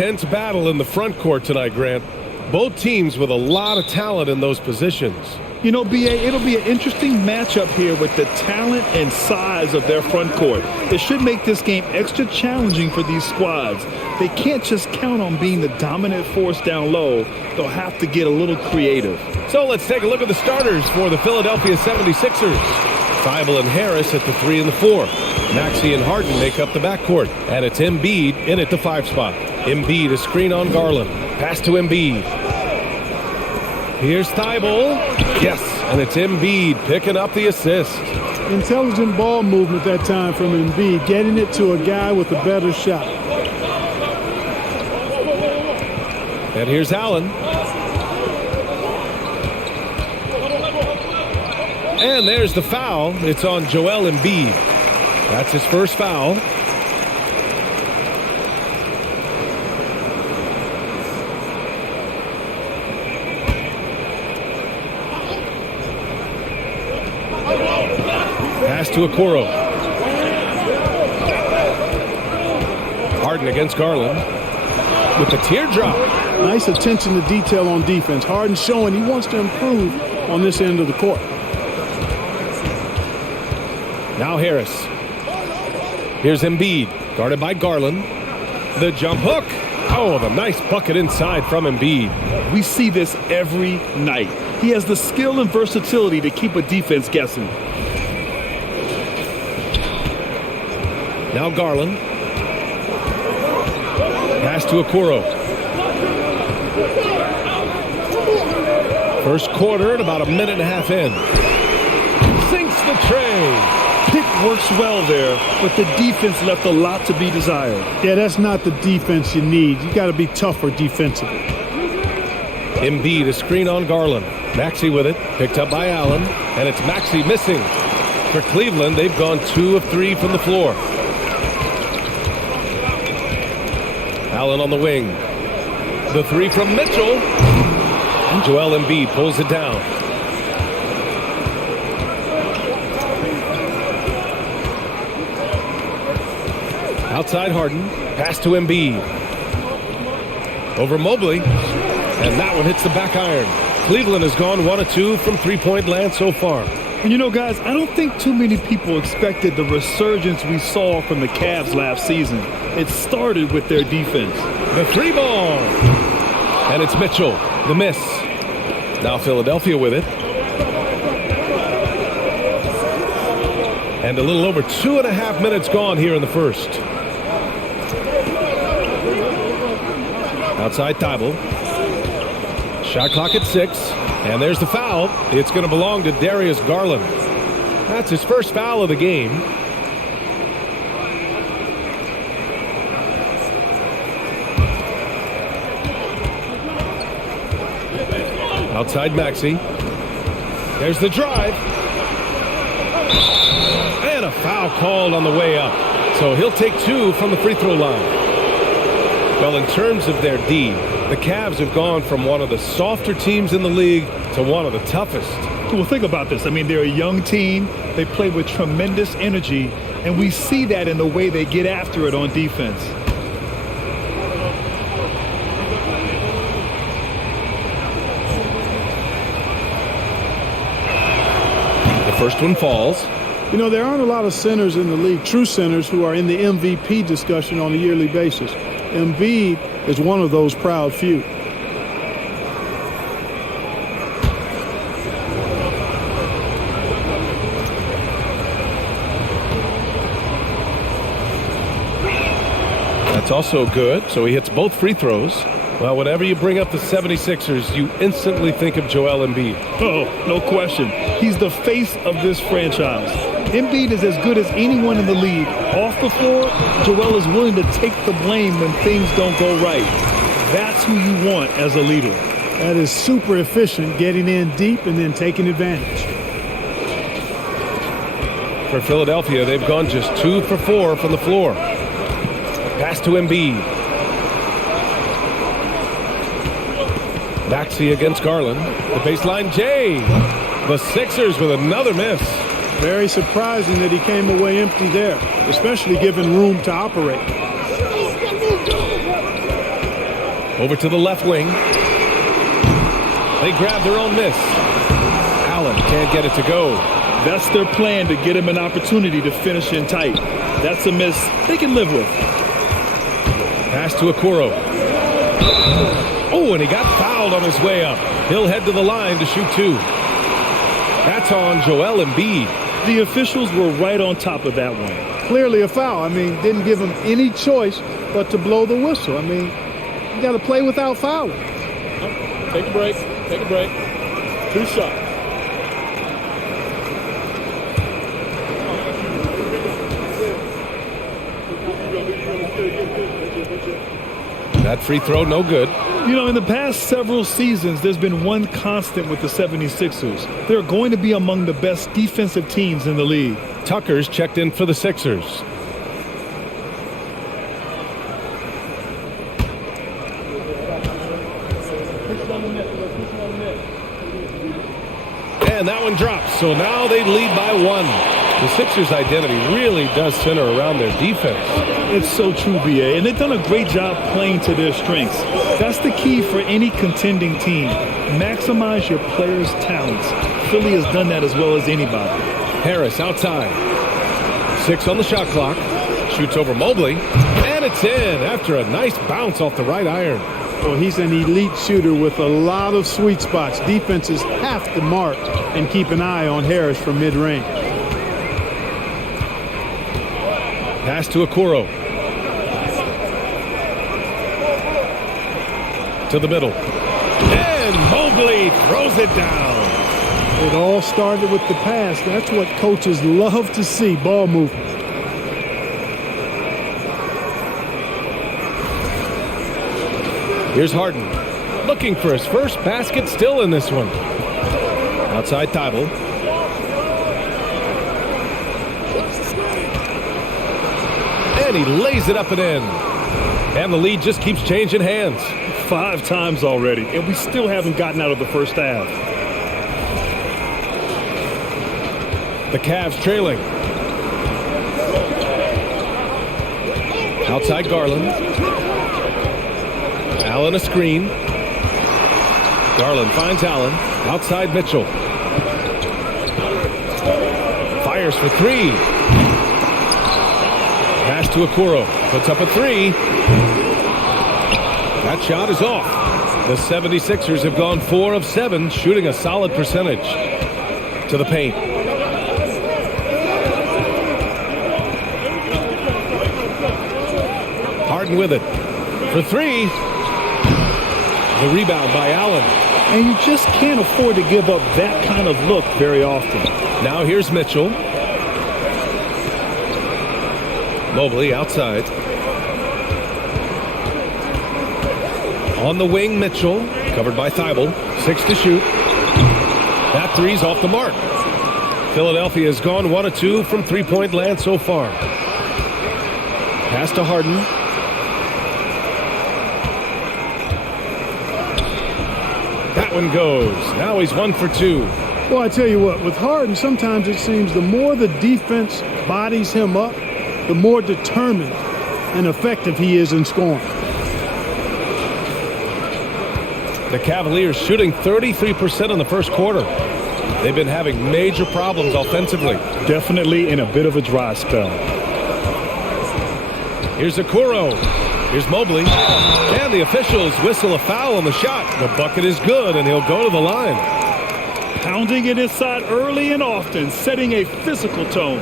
intense battle in the front court tonight, Grant. Both teams with a lot of talent in those positions. You know, B.A., it'll be an interesting matchup here with the talent and size of their front court. It should make this game extra challenging for these squads. They can't just count on being the dominant force down low. They'll have to get a little creative. So let's take a look at the starters for the Philadelphia 76ers. Thibault and Harris at the 3 and the 4. Maxey and Harden make up the backcourt. And it's Embiid in at the 5 spot. Embiid, a screen on Garland. Pass to Embiid. Here's Thibault. Yes, and it's Embiid picking up the assist. Intelligent ball movement that time from Embiid, getting it to a guy with a better shot. And here's Allen. And there's the foul. It's on Joel Embiid. That's his first foul. Pass to Okoro. Harden against Garland with the teardrop. Nice attention to detail on defense. Harden showing he wants to improve on this end of the court. Now Harris. Here's Embiid, guarded by Garland. The jump hook. Oh, the nice bucket inside from Embiid. We see this every night. He has the skill and versatility to keep a defense guessing. Now Garland. Pass to Okoro. First quarter at about a minute and a half in. Sinks the tray. Pick works well there, but the defense left a lot to be desired. Yeah, that's not the defense you need. You got to be tougher defensively. Embiid, a screen on Garland. Maxey with it, picked up by Allen, and it's Maxey missing. For Cleveland, they've gone 2 of 3 from the floor. Allen on the wing. The 3 from Mitchell. And Joel Embiid pulls it down. Outside Harden. Pass to Embiid. Over Mobley. And that one hits the back iron. Cleveland has gone 1 of 2 from three-point land so far. And you know, guys, I don't think too many people expected the resurgence we saw from the Cavs last season. It started with their defense. The 3 ball. And it's Mitchell. The miss. Now Philadelphia with it. And a little over 2.5 minutes gone here in the first. Outside Thibault. Shot clock at 6. And there's the foul. It's going to belong to Darius Garland. That's his first foul of the game. Outside Maxey. There's the drive. And a foul called on the way up. So he'll take 2 from the free throw line. Well, in terms of their D, the Cavs have gone from one of the softer teams in the league to one of the toughest. Well, think about this. I mean, they're a young team. They play with tremendous energy, and we see that in the way they get after it on defense. The first one falls. You know, there aren't a lot of centers in the league, true centers, who are in the MVP discussion on a yearly basis. Embiid is one of those proud few. That's also good, so he hits both free throws. Well, whenever you bring up the 76ers, you instantly think of Joel Embiid. Oh, no question. He's the face of this franchise. Embiid is as good as anyone in the league. Off the floor, Joel is willing to take the blame when things don't go right. That's who you want as a leader. That is super efficient, getting in deep and then taking advantage. For Philadelphia, they've gone just 2 for 4 from the floor. Pass to Embiid. Maxey against Garland. The baseline J. The Sixers with another miss. Very surprising that he came away empty there, especially given room to operate. Over to the left wing. They grab their own miss. Allen can't get it to go. That's their plan, to get him an opportunity to finish in tight. That's a miss they can live with. Pass to Okoro. Oh, and he got fouled on his way up. He'll head to the line to shoot 2. That's on Joel Embiid. The officials were right on top of that one. Clearly a foul. I mean, didn't give him any choice but to blow the whistle. I mean, you got to play without fouling. Take a break. Take a break. 2 shots. That free throw, no good. You know, in the past several seasons, there's been one constant with the 76ers. They're going to be among the best defensive teams in the league. Tucker's checked in for the Sixers. And that one drops, so now they lead by 1. The Sixers' identity really does center around their defense. It's so true, B.A., and they've done a great job playing to their strengths. That's the key for any contending team. Maximize your players' talents. Philly has done that as well as anybody. Harris outside. 6 on the shot clock. Shoots over Mobley, and it's in after a nice bounce off the right iron. Well, he's an elite shooter with a lot of sweet spots. Defenses have to mark and keep an eye on Harris from mid-range. Pass to Okoro. To the middle. And Mobley throws it down. It all started with the pass. That's what coaches love to see, ball movement. Here's Harden. Looking for his first basket, still in this one. Outside Thibault. And he lays it up and in. And the lead just keeps changing hands. 5 times already, and we still haven't gotten out of the first half. The Cavs trailing. Outside Garland. Allen a screen. Garland finds Allen. Outside Mitchell. Fires for 3. Pass to Okoro. Puts up a 3. That shot is off. The 76ers have gone 4 of 7, shooting a solid percentage. To the paint. Harden with it. For 3. The rebound by Allen. And you just can't afford to give up that kind of look very often. Now here's Mitchell. Mobley outside. On the wing, Mitchell. Covered by Thibault. 6 to shoot. That 3's off the mark. Philadelphia has gone 1 of 2 from three-point land so far. Pass to Harden. That one goes. Now he's 1 for 2. Well, I tell you what, with Harden, sometimes it seems the more the defense bodies him up, the more determined and effective he is in scoring. The Cavaliers shooting 33% in the first quarter. They've been having major problems offensively. Definitely in a bit of a dry spell. Here's Okoro. Here's Mobley. And the officials whistle a foul on the shot. The bucket is good, and he'll go to the line. Pounding it inside early and often, setting a physical tone.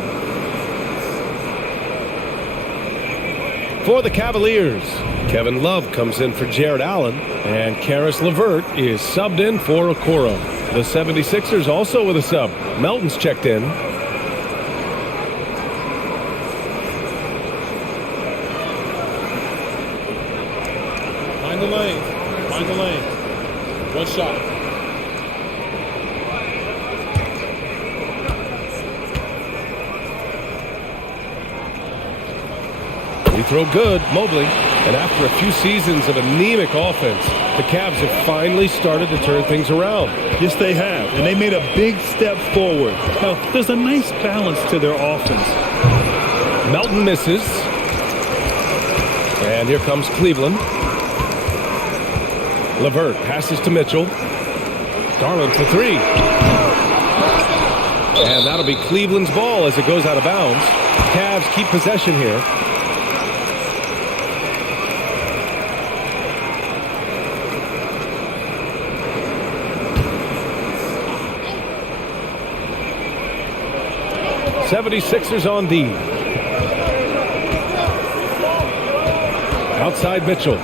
For the Cavaliers, Kevin Love comes in for Jared Allen, and Karis LeVert is subbed in for Okoro. The 76ers also with a sub. Melton's checked in. Find the lane. Find the lane. 1 shot. We throw good, Mobley. And after a few seasons of anemic offense, the Cavs have finally started to turn things around. Yes, they have, and they made a big step forward. Now, there's a nice balance to their offense. Melton misses. And here comes Cleveland. LeVert passes to Mitchell. Garland for three. And that'll be Cleveland's ball as it goes out of bounds. Cavs keep possession here. '76ers on D. Outside Mitchell.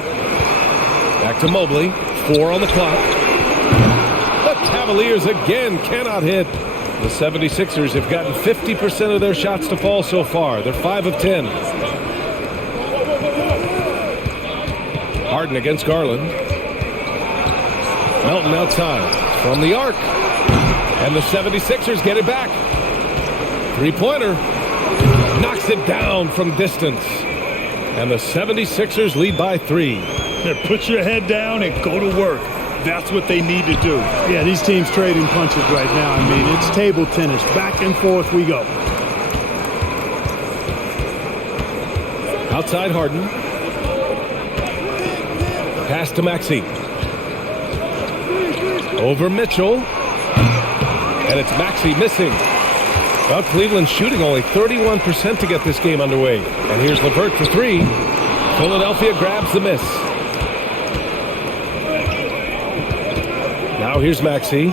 Back to Mobley. 4 on the clock. The Cavaliers again cannot hit. The 76ers have gotten 50% of their shots to fall so far. They're 5 of 10. Harden against Garland. Melton outside from the arc. And the 76ers get it back. Three-pointer. Knocks it down from distance. And the 76ers lead by 3. Put your head down and go to work. That's what they need to do. Yeah, these teams trading punches right now. I mean, it's table tennis. Back and forth we go. Outside Harden. Pass to Maxey. Over Mitchell. And it's Maxey missing. Well, Cleveland shooting only 31% to get this game underway. And here's LeVert for 3. Philadelphia grabs the miss. Now here's Maxey.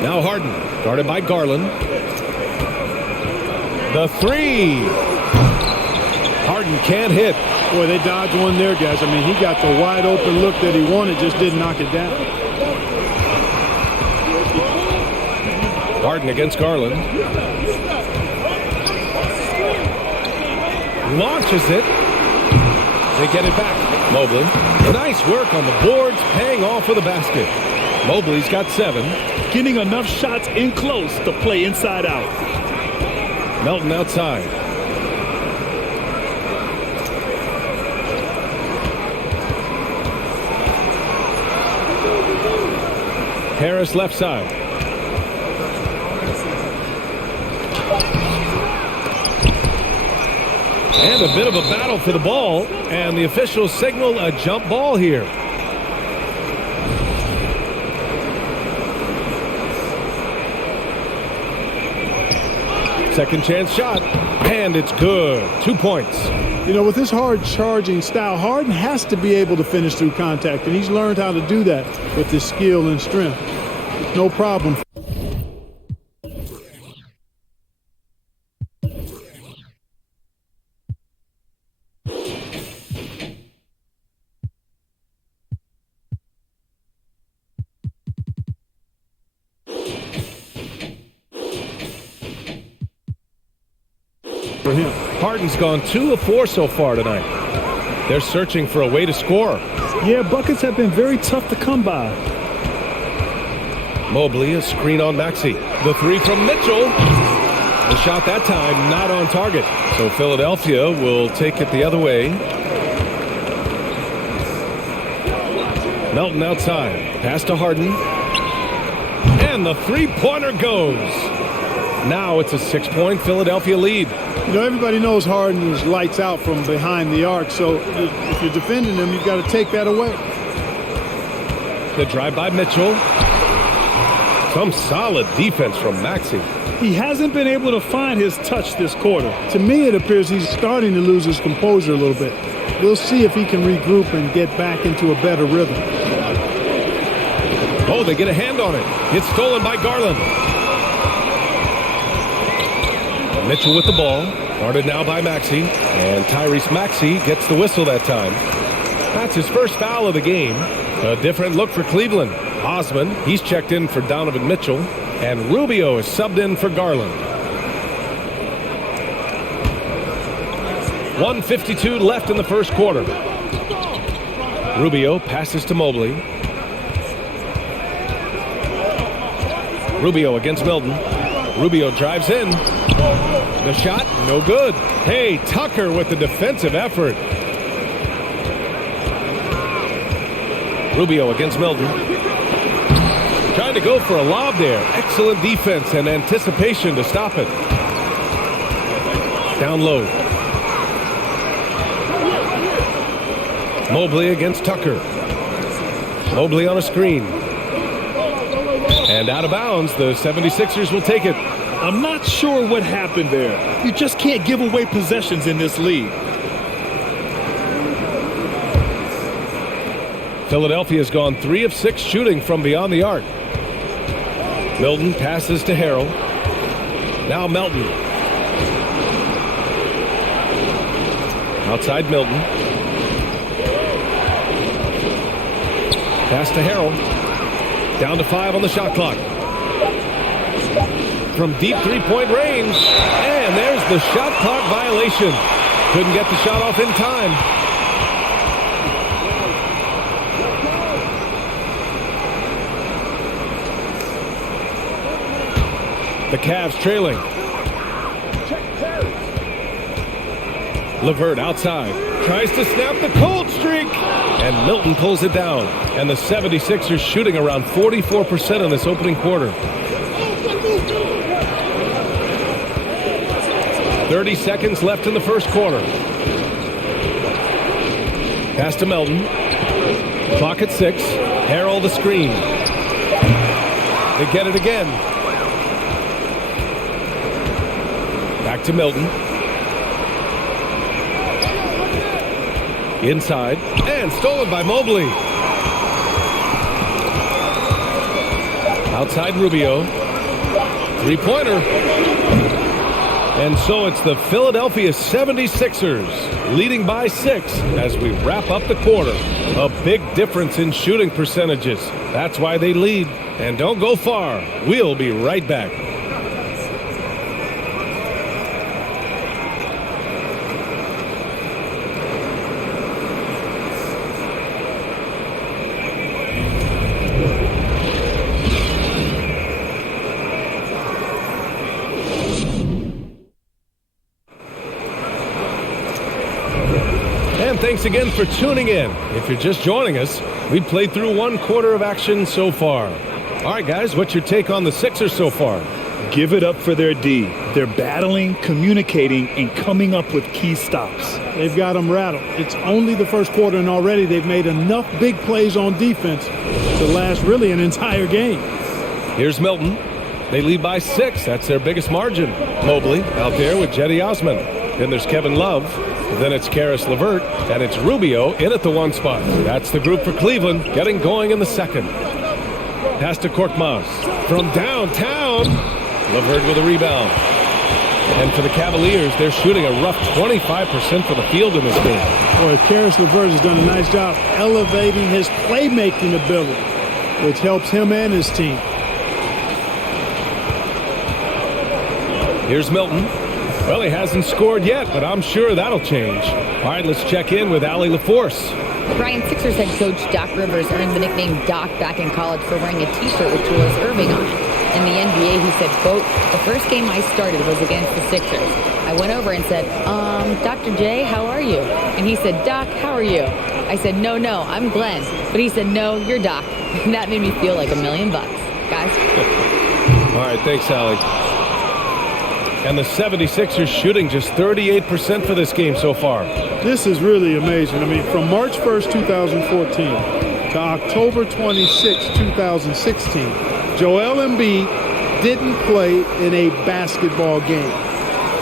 Now Harden, guarded by Garland. The 3. Harden can't hit. Boy, they dodged one there, guys. I mean, he got the wide open look that he wanted, just didn't knock it down. Harden against Garland. Launches it. They get it back. Mobley. Nice work on the boards, paying off with a basket. Mobley's got 7. Getting enough shots in close to play inside out. Melton outside. Harris left side. And a bit of a battle for the ball, and the officials signal a jump ball here. Second chance shot, and it's good. 2 points. You know, with his hard charging style, Harden has to be able to finish through contact, and he's learned how to do that with his skill and strength. It's no problem. For him. Harden's gone 2 of 4 so far tonight. They're searching for a way to score. Yeah, buckets have been very tough to come by. Mobley, a screen on Maxey. The 3 from Mitchell. The shot that time not on target. So Philadelphia will take it the other way. Melton outside. Pass to Harden. And the three-pointer goes. Now it's a 6-point Philadelphia lead. You know, everybody knows Harden is lights out from behind the arc, so if you're defending him, you've got to take that away. The drive by Mitchell. Some solid defense from Maxey. He hasn't been able to find his touch this quarter. To me, it appears he's starting to lose his composure a little bit. We'll see if he can regroup and get back into a better rhythm. Oh, they get a hand on it. It's stolen by Garland. Mitchell with the ball. Guarded now by Maxey. And Tyrese Maxey gets the whistle that time. That's his first foul of the game. A different look for Cleveland. Osman, he's checked in for Donovan Mitchell. And Rubio is subbed in for Garland. 1:52 left in the first quarter. Rubio passes to Mobley. Rubio against Milton. Rubio drives in. The shot, no good. Hey, Tucker with the defensive effort. Rubio against Milton. Trying to go for a lob there. Excellent defense and anticipation to stop it. Down low. Mobley against Tucker. Mobley on a screen. And out of bounds, the 76ers will take it. I'm not sure what happened there. You just can't give away possessions in this league. Philadelphia's gone 3 of 6 shooting from beyond the arc. Milton passes to Harrell. Now Melton. Outside Milton. Pass to Harrell. Down to 5 on the shot clock. From deep three-point range. And there's the shot clock violation. Couldn't get the shot off in time. The Cavs trailing. LeVert outside. Tries to snap the cold streak. And Milton pulls it down. And the 76ers shooting around 44% in this opening quarter. 30 seconds left in the first quarter. Pass to Melton. Clock at 6. Harrell the screen. They get it again. Back to Milton. Inside. And stolen by Mobley. Outside Rubio. Three-pointer. And so it's the Philadelphia 76ers leading by 6 as we wrap up the quarter. A big difference in shooting percentages. That's why they lead. And don't go far. We'll be right back. Thanks again for tuning in. If you're just joining us, we've played through 1 quarter of action so far. All right, guys, what's your take on the Sixers so far? Give it up for their D. They're battling, communicating, and coming up with key stops. They've got them rattled. It's only the first quarter, and already they've made enough big plays on defense to last really an entire game. Here's Milton. They lead by 6. That's their biggest margin. Mobley out there with Cedi Osman. Then there's Kevin Love. Then it's Caris LeVert, and it's Rubio in at the 1 spot. That's the group for Cleveland, getting going in the second. Pass to Korkmaz. From downtown, LeVert with a rebound. And for the Cavaliers, they're shooting a rough 25% for the field in this game. Boy, Caris LeVert has done a nice job elevating his playmaking ability, which helps him and his team. Here's Milton. Well, he hasn't scored yet, but I'm sure that'll change. All right, let's check in with Allie LaForce. Brian, Sixers head coach Doc Rivers earned the nickname Doc back in college for wearing a T-shirt with Julius Erving on it. In the NBA, he said, quote, "The first game I started was against the Sixers. I went over and said, Dr. J, how are you?" And he said, "Doc, how are you?" I said, no, I'm Glenn." But he said, "No, you're Doc." And that made me feel like $1 million, guys. All right, thanks, Allie. And the 76ers shooting just 38% for this game so far. This is really amazing. I mean, from March 1st, 2014 to October 26, 2016, Joel Embiid didn't play in a basketball game.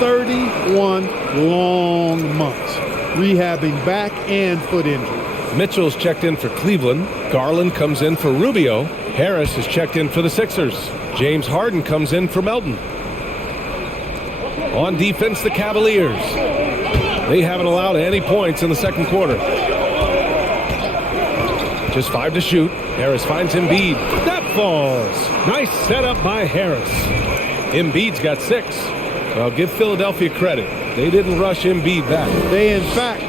31 long months, rehabbing back and foot injury. Mitchell's checked in for Cleveland. Garland comes in for Rubio. Harris is checked in for the Sixers. James Harden comes in for Melton. On defense, the Cavaliers. They haven't allowed any points in the second quarter. Just 5 to shoot. Harris finds Embiid. That falls. Nice setup by Harris. Embiid's got 6. Well, give Philadelphia credit. They didn't rush Embiid back. They, in fact,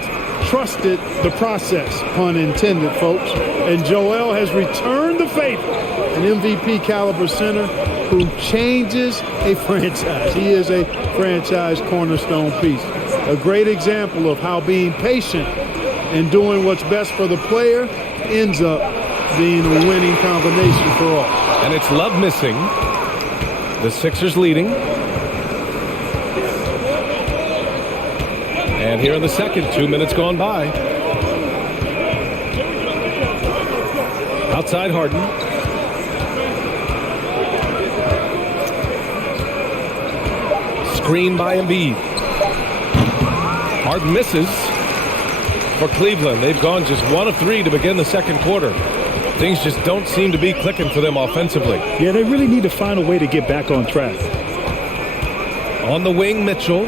trusted the process, pun intended, folks. And Joel has returned the favor. An MVP caliber center who changes a franchise. He is a franchise cornerstone piece. A great example of how being patient and doing what's best for the player ends up being a winning combination for all. And it's Love missing. The Sixers leading. And here in the second, 2 minutes gone by. Outside Harden. Screen by Embiid. Harden misses for Cleveland. They've gone just 1 of 3 to begin the second quarter. Things just don't seem to be clicking for them offensively. Yeah, they really need to find a way to get back on track. On the wing, Mitchell.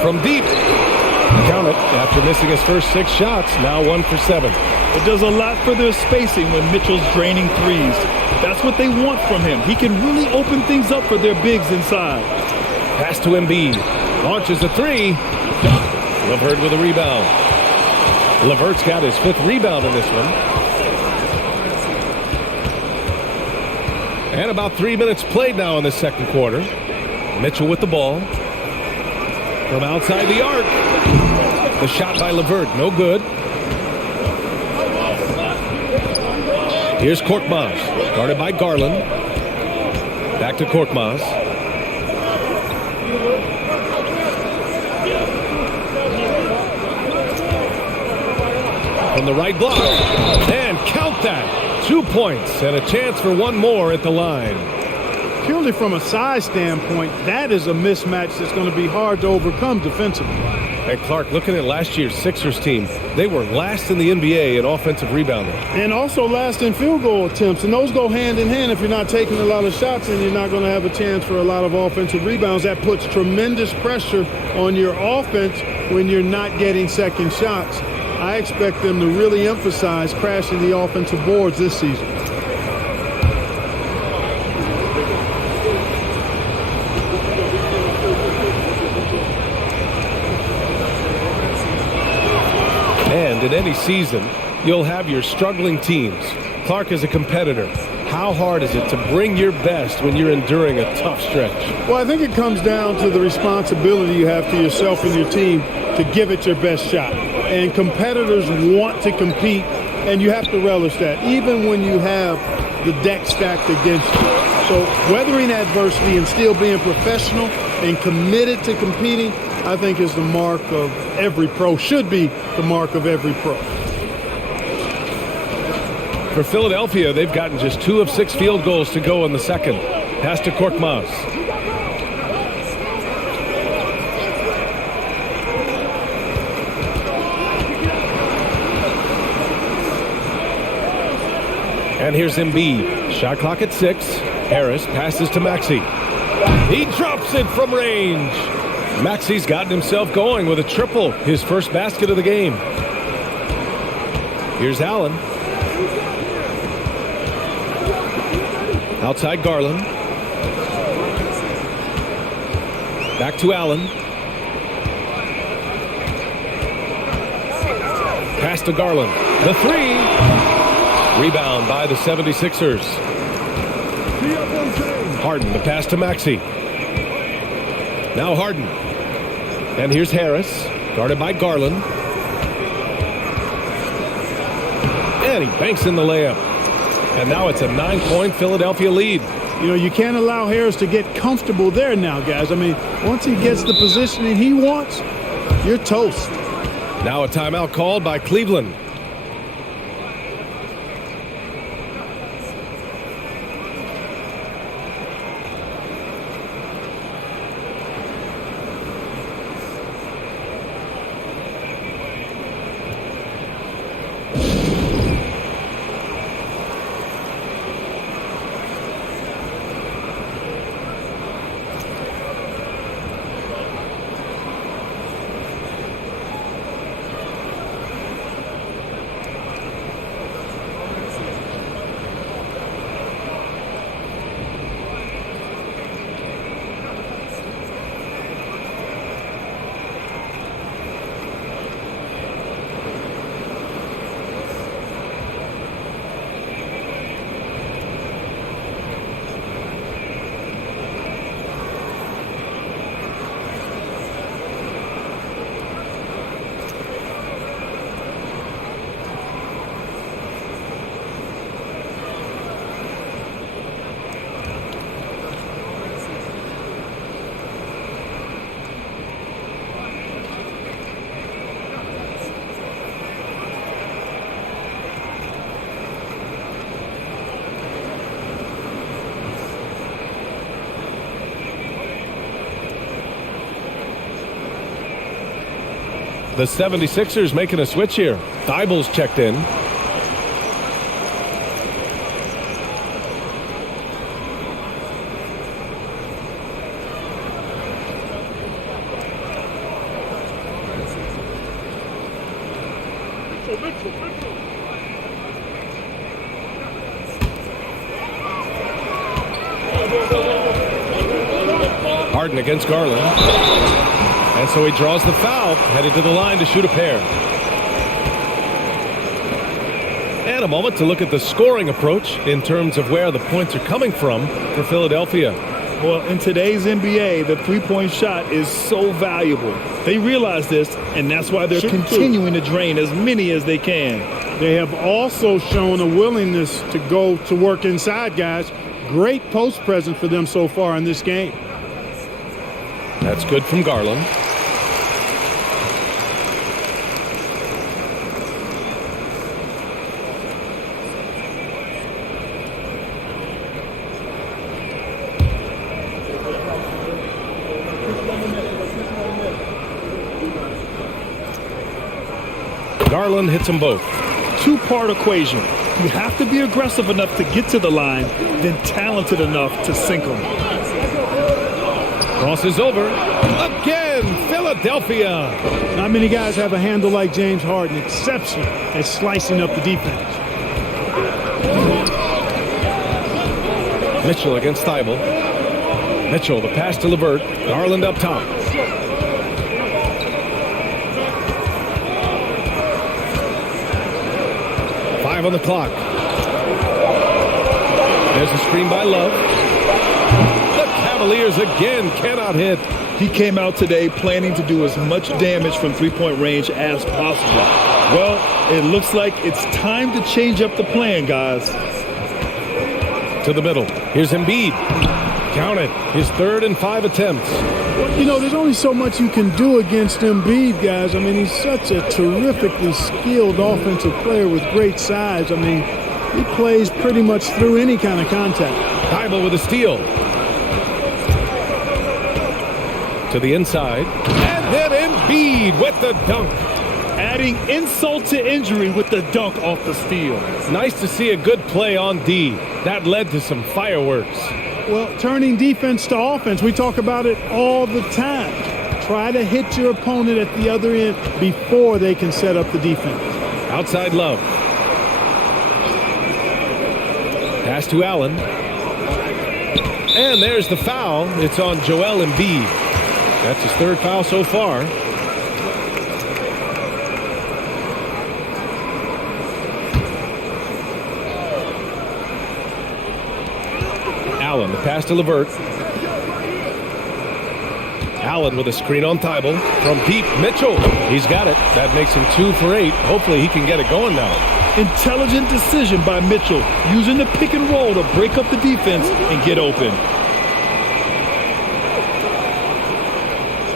From deep. Count it. After missing his first 6 shots, now 1 for 7. It does a lot for their spacing when Mitchell's draining threes. That's what they want from him. He can really open things up for their bigs inside. Pass to Embiid. Launches a 3. LeVert with a rebound. LeVert's got his 5th rebound in this one. And about 3 minutes played now in the second quarter. Mitchell with the ball. From outside the arc. The shot by LeVert, no good. Here's Korkmaz, guarded by Garland. Back to Korkmaz. From the right block. And count that. 2 points and a chance for one more at the line. Purely from a size standpoint, that is a mismatch that's going to be hard to overcome defensively. And Clark, looking at last year's Sixers team, they were last in the NBA in offensive rebounding. And also last in field goal attempts. And those go hand in hand. If you're not taking a lot of shots, and you're not going to have a chance for a lot of offensive rebounds. That puts tremendous pressure on your offense when you're not getting second shots. I expect them to really emphasize crashing the offensive boards this season. And in any season, you'll have your struggling teams. Clark is a competitor. How hard is it to bring your best when you're enduring a tough stretch? Well, I think it comes down to the responsibility you have to yourself and your team to give it your best shot. And competitors want to compete, and you have to relish that, even when you have the deck stacked against you. So weathering adversity and still being professional and committed to competing, I think is the mark of every pro, should be the mark of every pro. For Philadelphia, they've gotten just 2 of 6 field goals to go in the second. Pass to Korkmaz. And here's Embiid. Shot clock at 6. Harris passes to Maxey. He drops it from range. Maxey's gotten himself going with a triple, his first basket of the game. Here's Allen. Outside Garland. Back to Allen. Pass to Garland. The 3. Rebound by the 76ers. Harden, the pass to Maxey. Now Harden. And here's Harris, guarded by Garland. And he banks in the layup. And now it's a 9-point Philadelphia lead. You know, you can't allow Harris to get comfortable there now, guys. I mean, once he gets the positioning he wants, you're toast. Now a timeout called by Cleveland. The 76ers making a switch here. Thibault's checked in. Harden against Garland. And so he draws the foul, headed to the line to shoot a pair. And a moment to look at the scoring approach in terms of where the points are coming from for Philadelphia. Well, in today's NBA, the three-point shot is so valuable. They realize this, and that's why they're continuing to drain as many as they can. They have also shown a willingness to go to work inside, guys. Great post presence for them so far in this game. That's good from Garland. Garland hits them both. Two-part equation. You have to be aggressive enough to get to the line, then talented enough to sink them. Crosses over. Again, Philadelphia. Not many guys have a handle like James Harden. Exceptional at slicing up the defense. Mitchell against Thibault. Mitchell, the pass to LeVert. Garland up top. On the clock. There's a screen by Love. The Cavaliers again cannot hit. He came out today planning to do as much damage from three-point range as possible. Well, it looks like it's time to change up the plan, guys. To the middle. Here's Embiid. Count it. His 3rd and 5 attempts. Well, you know, there's only so much you can do against Embiid, guys. I mean, he's such a terrifically skilled offensive player with great size. I mean, he plays pretty much through any kind of contact. Thibault with a steal. To the inside. And then Embiid with the dunk. Adding insult to injury with the dunk off the steal. Nice to see a good play on D. That led to some fireworks. Well, turning defense to offense, we talk about it all the time. Try to hit your opponent at the other end before they can set up the defense. Outside Love. Pass to Allen. And there's the foul. It's on Joel Embiid. That's his 3rd foul so far. Allen, the pass to LeVert. Allen with a screen on Thibault. From deep, Mitchell. He's got it. That makes him 2 for 8. Hopefully he can get it going now. Intelligent decision by Mitchell, using the pick and roll to break up the defense and get open.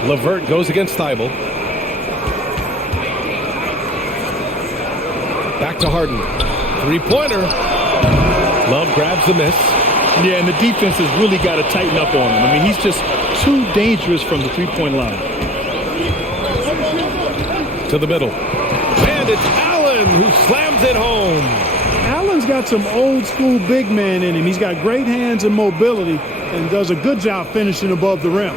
LeVert goes against Thibault. Back to Harden. Three-pointer. Love grabs the miss. Yeah, and the defense has really got to tighten up on him. I mean, he's just too dangerous from the three-point line. To the middle. And it's Allen who slams it home. Allen's got some old-school big man in him. He's got great hands and mobility and does a good job finishing above the rim.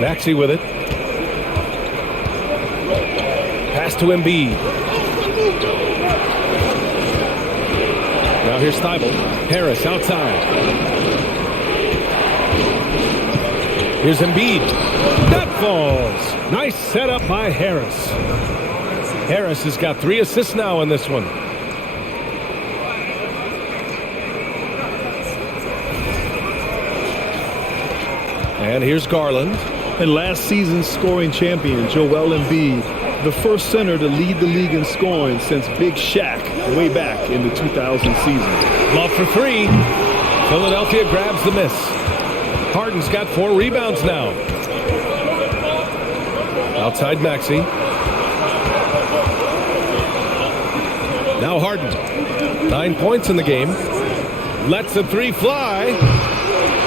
Maxey with it. Pass to Embiid. Now here's Thibault. Harris outside. Here's Embiid. That falls. Nice setup by Harris. Harris has got 3 assists now in this one. And here's Garland. And last season's scoring champion, Joel Embiid, the first center to lead the league in scoring since Big Shaq way back in the 2000 season. Love for 3. Philadelphia grabs the miss. Harden's got 4 rebounds now. Outside Maxey. Now Harden. 9 points in the game. Lets the 3 fly.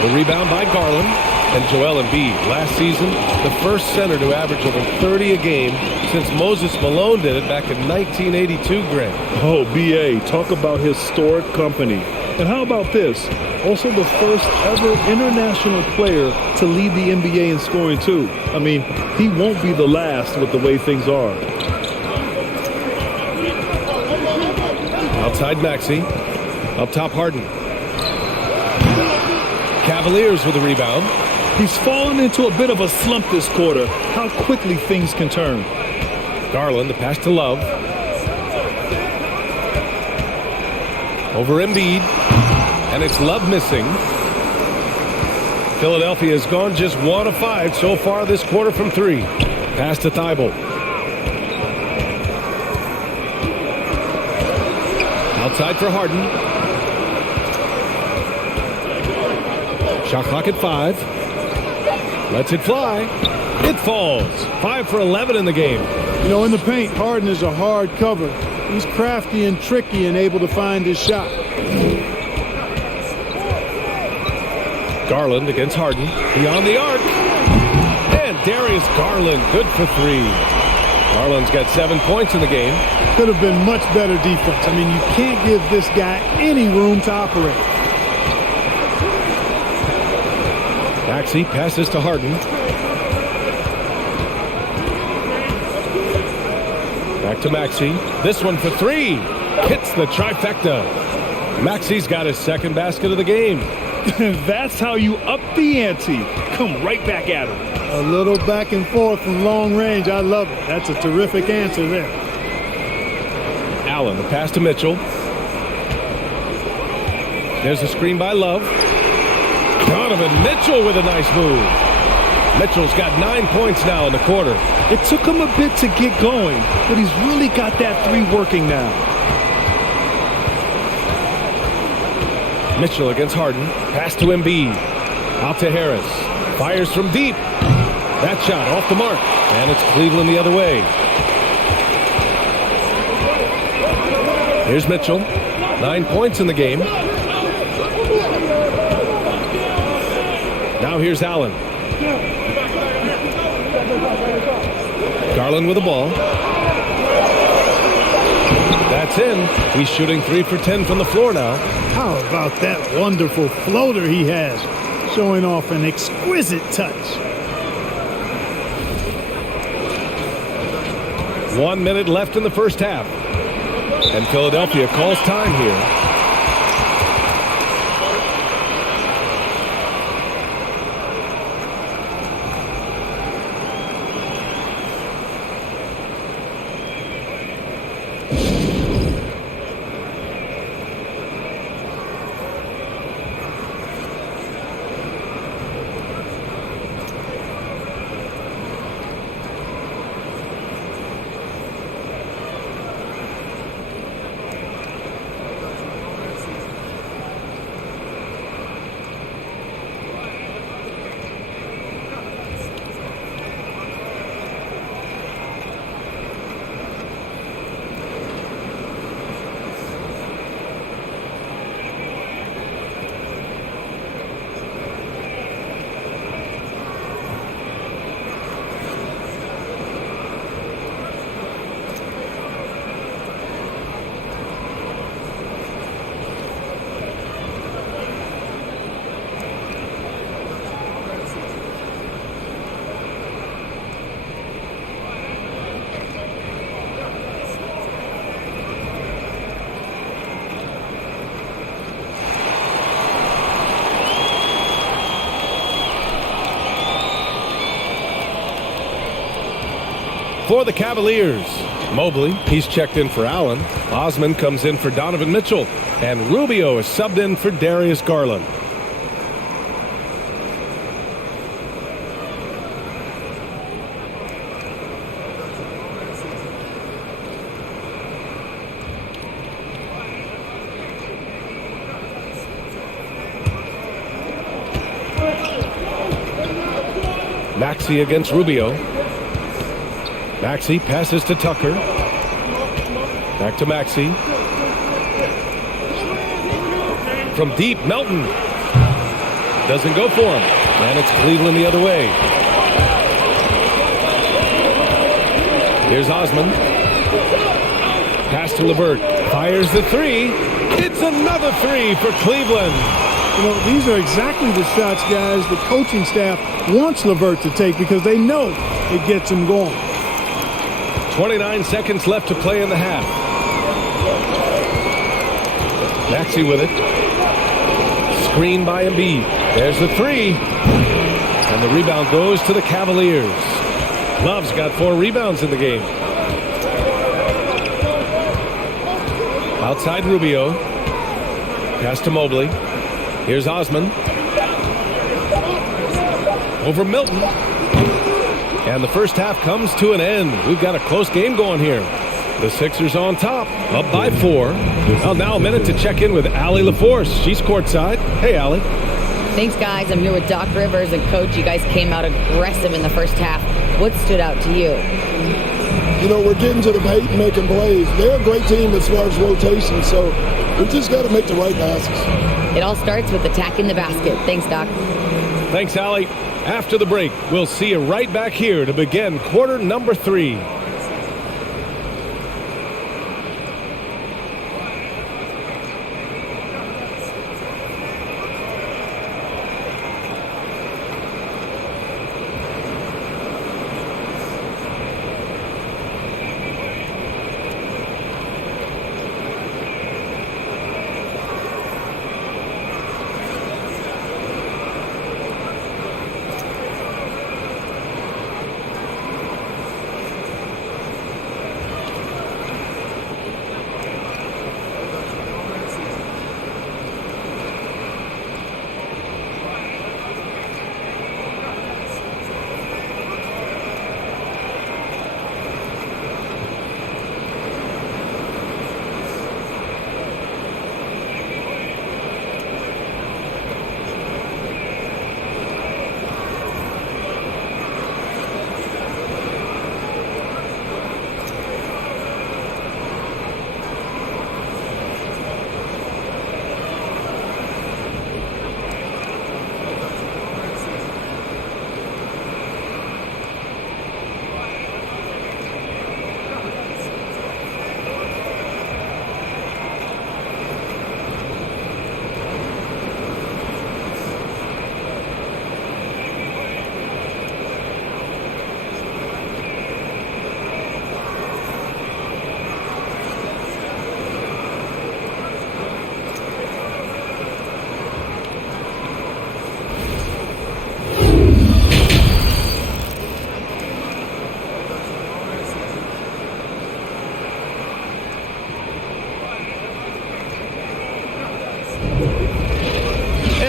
The rebound by Garland. And Joel Embiid, last season, the first center to average over 30 a game since Moses Malone did it back in 1982, Grant. Oh, B.A., talk about historic company. And how about this? Also the first ever international player to lead the NBA in scoring, too. I mean, he won't be the last with the way things are. Outside Maxey. Up top Harden. Cavaliers with a rebound. He's fallen into a bit of a slump this quarter. How quickly things can turn. Garland, the pass to Love. Over Embiid. And it's Love missing. Philadelphia has gone just 1 of 5 so far this quarter from 3. Pass to Thibault. Outside for Harden. Shot clock at 5. Lets it fly. It falls. 5 for 11 in the game. You know, in the paint, Harden is a hard cover. He's crafty and tricky and able to find his shot. Garland against Harden. Beyond the arc. And Darius Garland, good for 3. Garland's got 7 points in the game. Could have been much better defense. I mean, you can't give this guy any room to operate. Maxey passes to Harden. Back to Maxey. This one for 3. Hits the trifecta. Maxey's got his second basket of the game. That's how you up the ante. Come right back at him. A little back and forth from long range. I love it. That's a terrific answer there. Allen, the pass to Mitchell. There's a screen by Love. Donovan Mitchell with a nice move. Mitchell's got 9 points now in the quarter. It took him a bit to get going, but he's really got that 3 working now. Mitchell against Harden. Pass to Embiid. Out to Harris. Fires from deep. That shot off the mark. And it's Cleveland the other way. Here's Mitchell. 9 points in the game. Now here's Allen. Garland with the ball. That's in. He's shooting 3 for 10 from the floor now. How about that wonderful floater he has, showing off an exquisite touch. 1 minute left in the first half. And Philadelphia calls time here. For the Cavaliers, Mobley, he's checked in for Allen. Osman comes in for Donovan Mitchell. And Rubio is subbed in for Darius Garland. Maxey against Rubio. Maxey passes to Tucker. Back to Maxey. From deep, Melton. Doesn't go for him. And it's Cleveland the other way. Here's Osman. Pass to LeVert. Fires the three. It's another three for Cleveland. You know, these are exactly the shots, guys, the coaching staff wants LeVert to take because they know it gets him going. 29 seconds left to play in the half. Maxey with it. Screen by Embiid. There's the three. And the rebound goes to the Cavaliers. Love's got 4 rebounds in the game. Outside Rubio. Pass to Mobley. Here's Osman. Over Milton. And the first half comes to an end. We've got a close game going here. The Sixers on top, up by 4. Well, now a minute to check in with Allie LaForce. She's courtside. Hey, Allie. Thanks, guys. I'm here with Doc Rivers and Coach. You guys came out aggressive in the first half. What stood out to you? You know, we're getting to the paint and making plays. They're a great team as far as rotation, so we just got to make the right passes. It all starts with attacking the basket. Thanks, Doc. Thanks, Allie. After the break, we'll see you right back here to begin quarter number 3.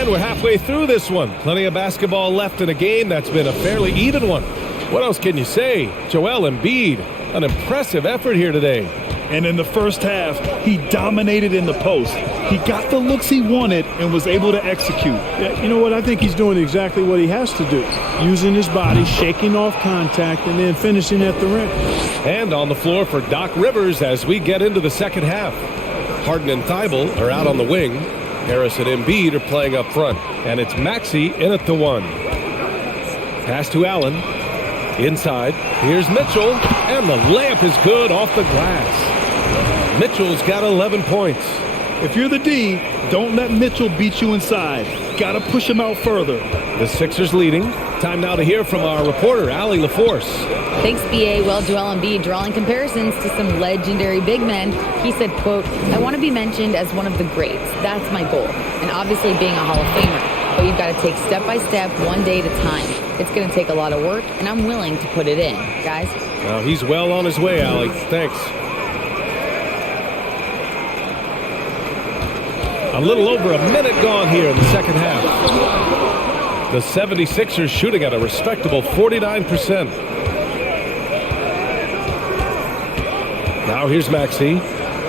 And we're halfway through this one. Plenty of basketball left in a game that's been a fairly even one. What else can you say? Joel Embiid, an impressive effort here today. And in the first half, he dominated in the post. He got the looks he wanted and was able to execute. Yeah, you know what? I think he's doing exactly what he has to do. Using his body, shaking off contact, and then finishing at the rim. And on the floor for Doc Rivers as we get into the second half. Harden and Thibault are out on the wing. Harris and Embiid are playing up front. And it's Maxey in at the 1. Pass to Allen. Inside. Here's Mitchell. And the layup is good off the glass. Mitchell's got 11 points. If you're the D, don't let Mitchell beat you inside. Got to push him out further. The Sixers leading. Time now to hear from our reporter, Allie LaForce. Thanks, BA. Well, Joel Embiid drawing comparisons to some legendary big men. He said, quote, "I want to be mentioned as one of the greats. That's my goal. And obviously being a Hall of Famer. But you've got to take step by step, one day at a time. It's going to take a lot of work, and I'm willing to put it in." Guys? Well, he's well on his way, Allie. Thanks. A little over a minute gone here in the second half. The 76ers shooting at a respectable 49%. Now here's Maxey.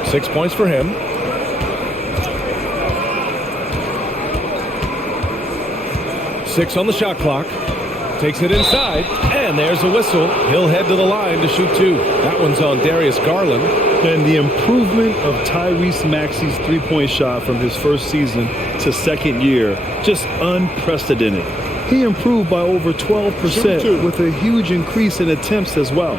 6 points for him. Six on the shot clock. Takes it inside, and there's a whistle. He'll head to the line to shoot 2. That one's on Darius Garland. And the improvement of Tyrese Maxey's three-point shot from his first season to second year, just unprecedented. He improved by over 12% with a huge increase in attempts as well.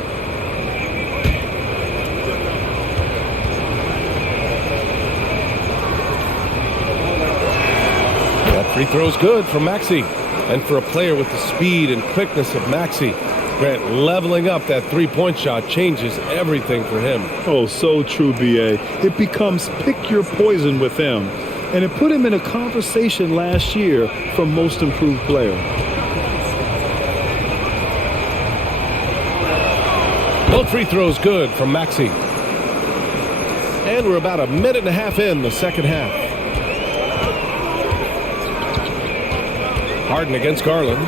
That free throw's good from Maxey. And for a player with the speed and quickness of Maxey, Grant, leveling up that three-point shot changes everything for him. Oh, so true, B.A. It becomes pick your poison with him. And it put him in a conversation last year for most improved player. Both free throws good from Maxey. And we're about a minute and a half in the second half. Harden against Garland.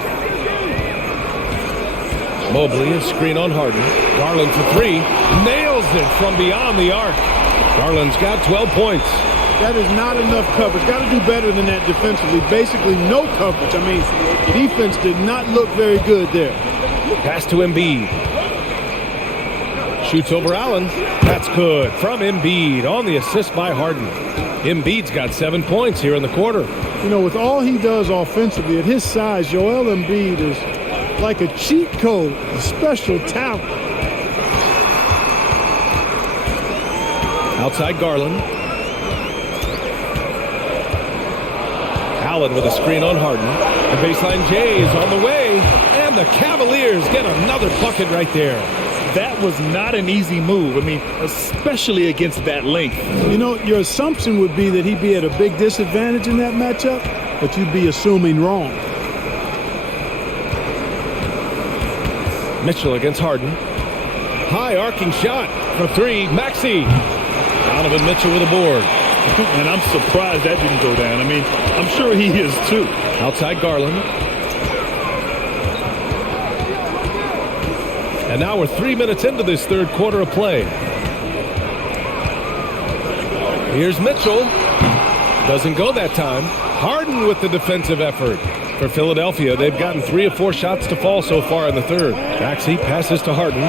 Mobley, a screen on Harden. Garland for 3. Nails it from beyond the arc. Garland's got 12 points. That is not enough coverage. Got to do better than that defensively. Basically no coverage. I mean, defense did not look very good there. Pass to Embiid. Shoots over Allen. That's good from Embiid on the assist by Harden. Embiid's got 7 points here in the quarter. You know, with all he does offensively, at his size, Joel Embiid is like a cheat code, a special talent. Outside Garland. Allen with a screen on Harden. The baseline J is on the way. And the Cavaliers get another bucket right there. That was not an easy move. I mean, especially against that length. You know, your assumption would be that he'd be at a big disadvantage in that matchup, but you'd be assuming wrong. Mitchell against Harden. High arcing shot for 3. Maxey. Donovan Mitchell with a board. And I'm surprised that didn't go down. I mean, I'm sure he is too. Outside Garland. And now we're 3 minutes into this third quarter of play. Here's Mitchell. Doesn't go that time. Harden with the defensive effort. For Philadelphia, they've gotten 3 of 4 shots to fall so far in the third. Maxey passes to Harden.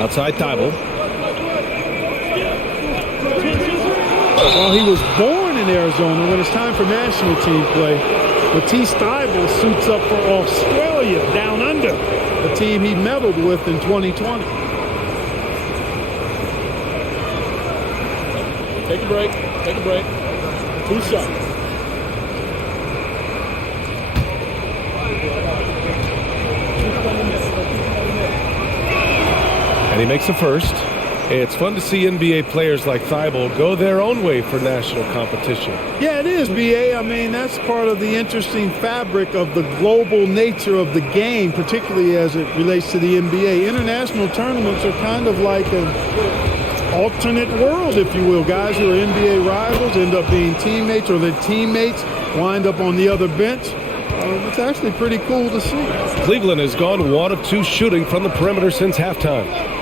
Outside Thibault. Well, he was born in Arizona. When it's time for national team play, Matisse Thybulle suits up for Australia down under, the team he medaled with in 2020. Take a break. Take a break. 2 shots. And he makes the first. It's fun to see NBA players like Thibault go their own way for national competition. Yeah, it is, B.A. I mean, that's part of the interesting fabric of the global nature of the game, particularly as it relates to the NBA. International tournaments are kind of like an alternate world, if you will. Guys who are NBA rivals end up being teammates, or their teammates wind up on the other bench. It's actually pretty cool to see. Cleveland has gone 1 of 2 shooting from the perimeter since halftime.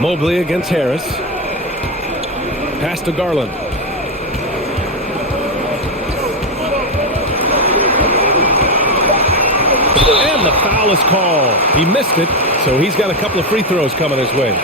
Mobley against Harris. Pass to Garland. And the foul is called. He missed it, so he's got a couple of free throws coming his way.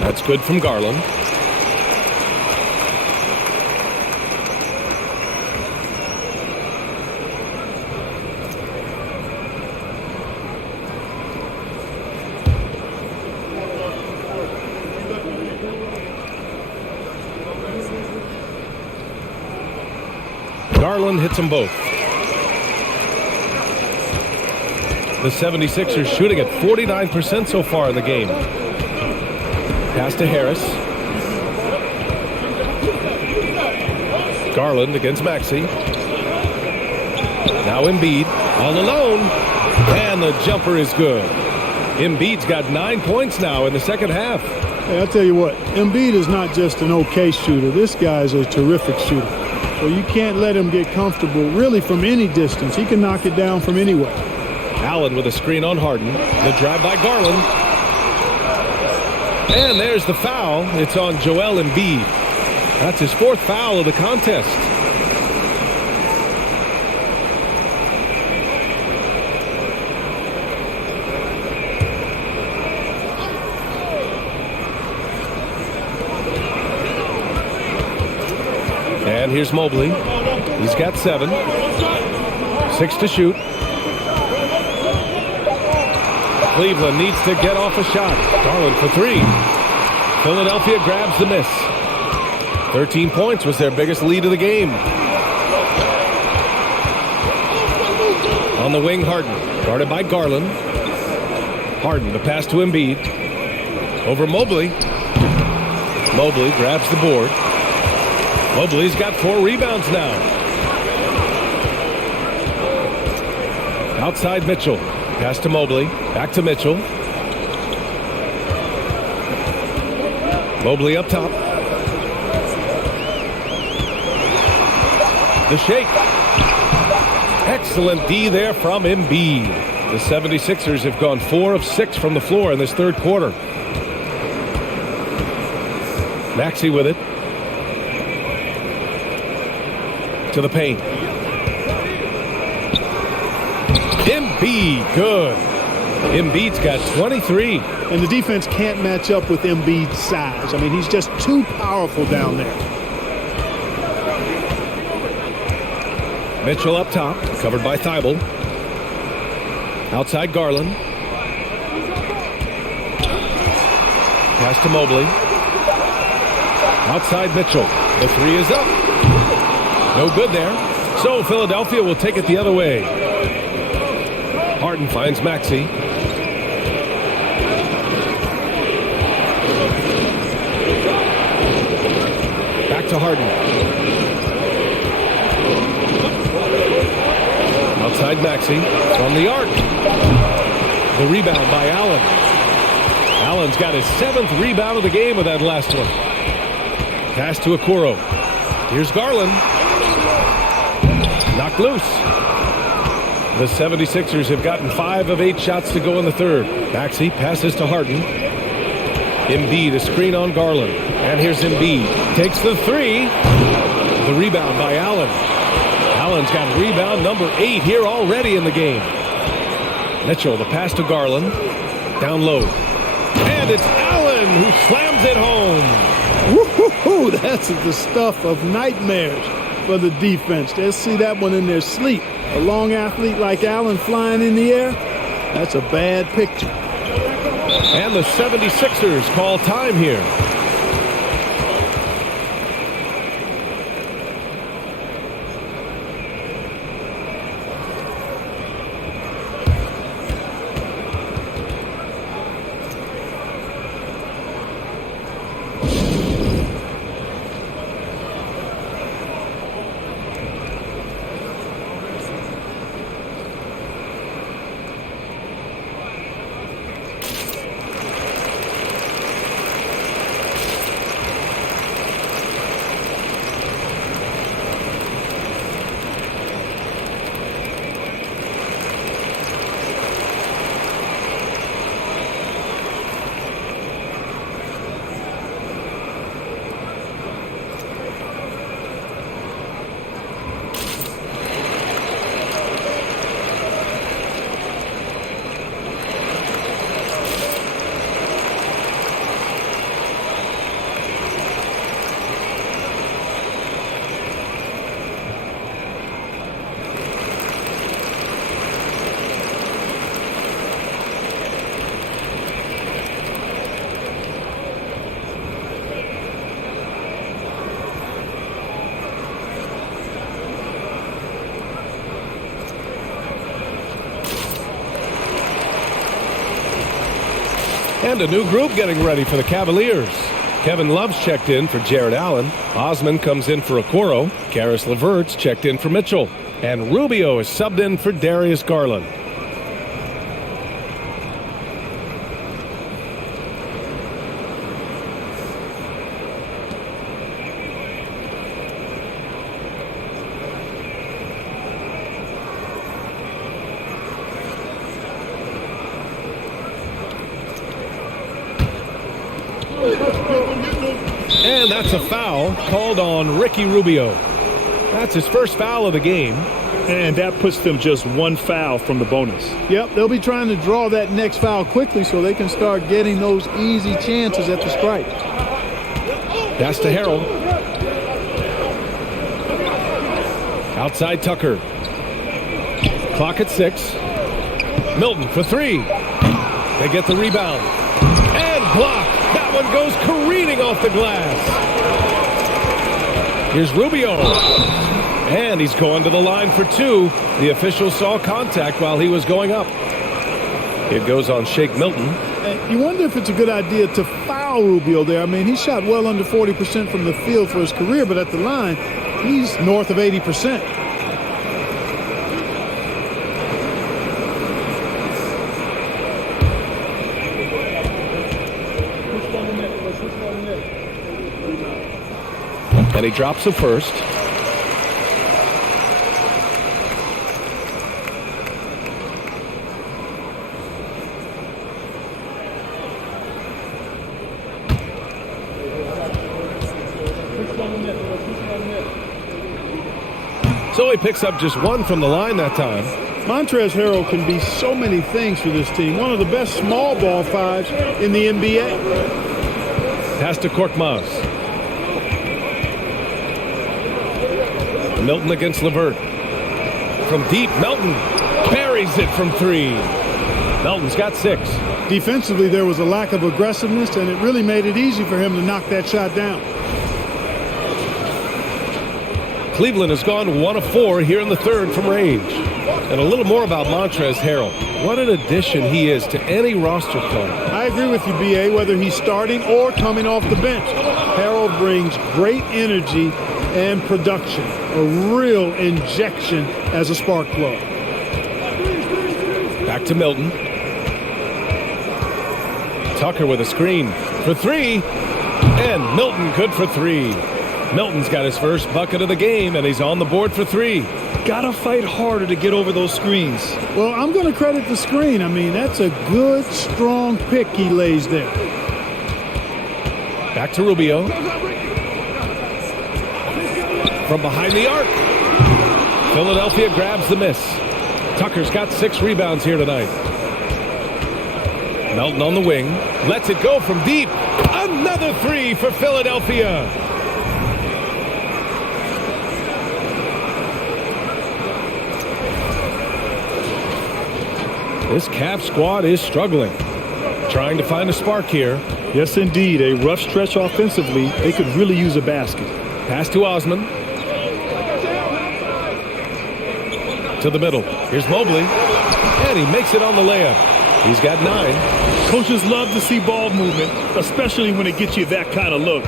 That's good from Garland. Garland hits them both. The 76ers shooting at 49% so far in the game. Pass to Harris. Garland against Maxey. Now Embiid all alone. And the jumper is good. Embiid's got 9 points now in the second half. Hey, I'll tell you what, Embiid is not just an okay shooter. This guy's a terrific shooter. So you can't let him get comfortable really from any distance. He can knock it down from anywhere. Allen with a screen on Harden. The drive by Garland. And there's the foul. It's on Joel Embiid. That's his 4th foul of the contest. And here's Mobley. He's got 7. 6 to shoot. Cleveland needs to get off a shot. Garland for 3. Philadelphia grabs the miss. 13 points was their biggest lead of the game. On the wing, Harden. Guarded by Garland. Harden, the pass to Embiid. Over Mobley. Mobley grabs the board. Mobley's got 4 rebounds now. Outside Mitchell. Pass to Mobley. Back to Mitchell. Mobley up top. The shake. Excellent D there from Embiid. The 76ers have gone 4 of 6 from the floor in this third quarter. Maxey with it. To the paint. Embiid, good. Embiid's got 23. And the defense can't match up with Embiid's size. I mean, he's just too powerful down there. Mitchell up top, covered by Thibault. Outside Garland. Pass to Mobley. Outside Mitchell. The 3 is up. No good there. So Philadelphia will take it the other way. Harden finds Maxey. Back to Harden. Outside Maxey from the arc. The rebound by Allen. Allen's got his 7th rebound of the game with that last one. Pass to Okoro. Here's Garland. Knocked loose. The 76ers have gotten 5 of 8 shots to go in the third. Maxey passes to Harden. Embiid, a screen on Garland. And here's Embiid. Takes the 3. The rebound by Allen. Allen's got rebound number 8 here already in the game. Mitchell, the pass to Garland. Down low. And it's Allen who slams it home. Woo-hoo-hoo, that's the stuff of nightmares for the defense. They'll see that one in their sleep. A long athlete like Allen flying in the air, that's a bad picture. And the 76ers call time here. And a new group getting ready for the Cavaliers. Kevin Love's checked in for Jared Allen. Osman comes in for Okoro. Karis LeVert's checked in for Mitchell. And Rubio is subbed in for Darius Garland. And that's a foul called on Ricky Rubio. That's his first foul of the game. And that puts them just one foul from the bonus. Yep, they'll be trying to draw that next foul quickly so they can start getting those easy chances at the stripe. Pass to Harrell. Outside Tucker. Clock at 6. Milton for 3. They get the rebound. And blocked. That one goes careening off the glass. Here's Rubio. And he's going to the line for 2. The official saw contact while he was going up. It goes on Shake Milton. And you wonder if it's a good idea to foul Rubio there. I mean, he shot well under 40% from the field for his career, but at the line, he's north of 80%. And he drops a first. So he picks up just 1 from the line that time. Montrezl Harrell can be so many things for this team. One of the best small ball fives in the NBA. Pass to Korkmaz. Milton against LeVert. From deep, Milton buries it from 3. Melton's got 6. Defensively, there was a lack of aggressiveness, and it really made it easy for him to knock that shot down. Cleveland has gone 1 of 4 here in the third from range. And a little more about Montrezl Harrell. What an addition he is to any roster player. I agree with you, B.A., whether he's starting or coming off the bench. Harrell brings great energy and production, a real injection as a spark plug. Back to Milton. Tucker with a screen for 3. And Milton good for 3. Milton's got his first bucket of the game, and he's on the board for 3. Gotta fight harder to get over those screens. Well, I'm going to credit the screen. I mean, that's a good, strong pick he lays there. Back to Rubio. From behind the arc. Philadelphia grabs the miss. Tucker's got 6 rebounds here tonight. Melton on the wing. Lets it go from deep. Another 3 for Philadelphia. This Cavs squad is struggling. Trying to find a spark here. Yes, indeed. A rough stretch offensively. They could really use a basket. Pass to Osman. To the middle. Here's Mobley. And he makes it on the layup. He's got 9. Coaches love to see ball movement, especially when it gets you that kind of look.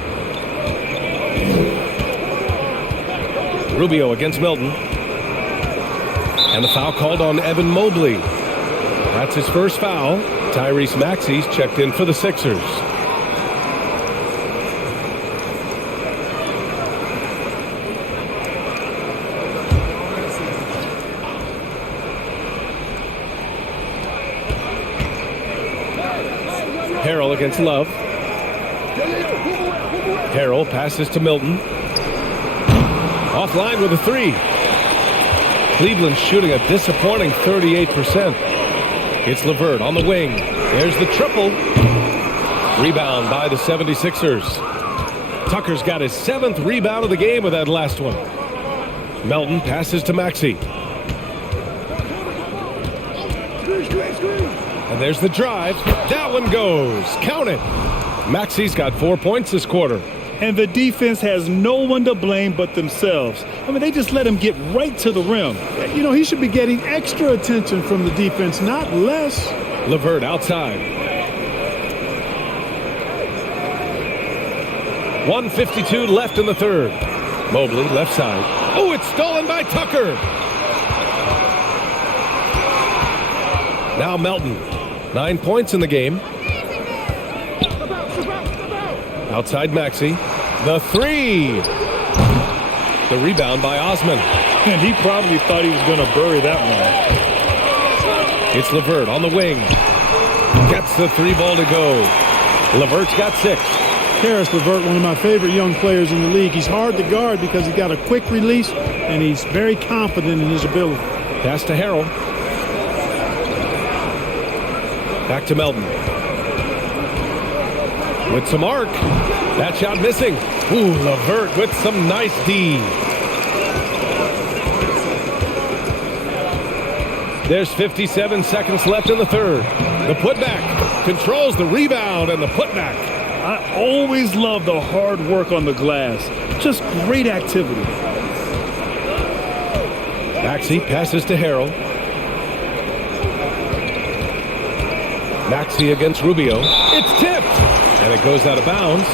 Rubio against Milton. And the foul called on Evan Mobley. That's his first foul. Tyrese Maxey's checked in for the Sixers. Harrell against Love. Harrell passes to Milton. Offline with a 3. Cleveland shooting a disappointing 38%. It's LeVert on the wing. There's the triple. Rebound by the 76ers. Tucker's got his 7th rebound of the game with that last one. Melton passes to Maxey. And there's the drive. That one goes. Count it. Maxey's got 4 points this quarter. And the defense has no one to blame but themselves. I mean, they just let him get right to the rim. You know, he should be getting extra attention from the defense, not less. LeVert outside. 1:52 left in the third. Mobley, left side. Oh, it's stolen by Tucker. Now Melton. 9 points in the game. Outside Maxey. The three. The rebound by Osman. And he probably thought he was going to bury that one. It's LeVert on the wing. Gets the three ball to go. LeVert's got 6. Karis LeVert, one of my favorite young players in the league. He's hard to guard because he's got a quick release, and he's very confident in his ability. Pass to Harrell. Back to Melton. With some arc. That shot missing. Ooh, LeVert with some nice D. There's 57 seconds left in the third. The putback controls the rebound and the putback. I always love the hard work on the glass. Just great activity. Maxey passes to Harrell. Maxey against Rubio. It's tipped. And it goes out of bounds.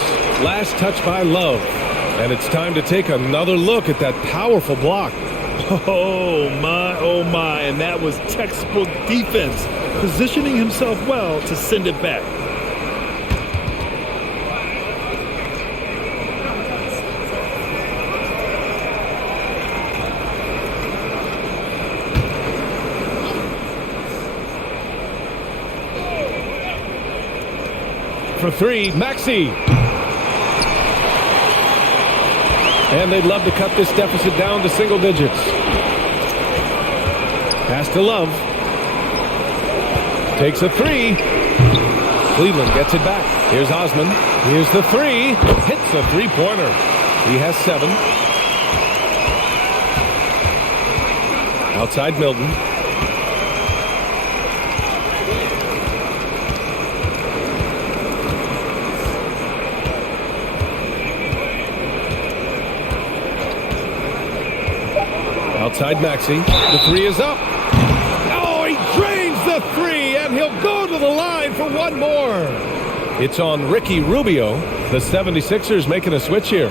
Last touch by Love. And it's time to take another look at that powerful block. Oh my, and that was textbook defense, positioning himself well to send it back. For three, Maxey. And they'd love to cut this deficit down to single digits. Pass to Love. Takes a three. Cleveland gets it back. Here's Osman. Here's the three. Hits a three-pointer. He has 7. Outside Milton. Outside Maxey. The three is up. Oh, he drains the three, and he'll go to the line for one more. It's on Ricky Rubio. The 76ers making a switch here.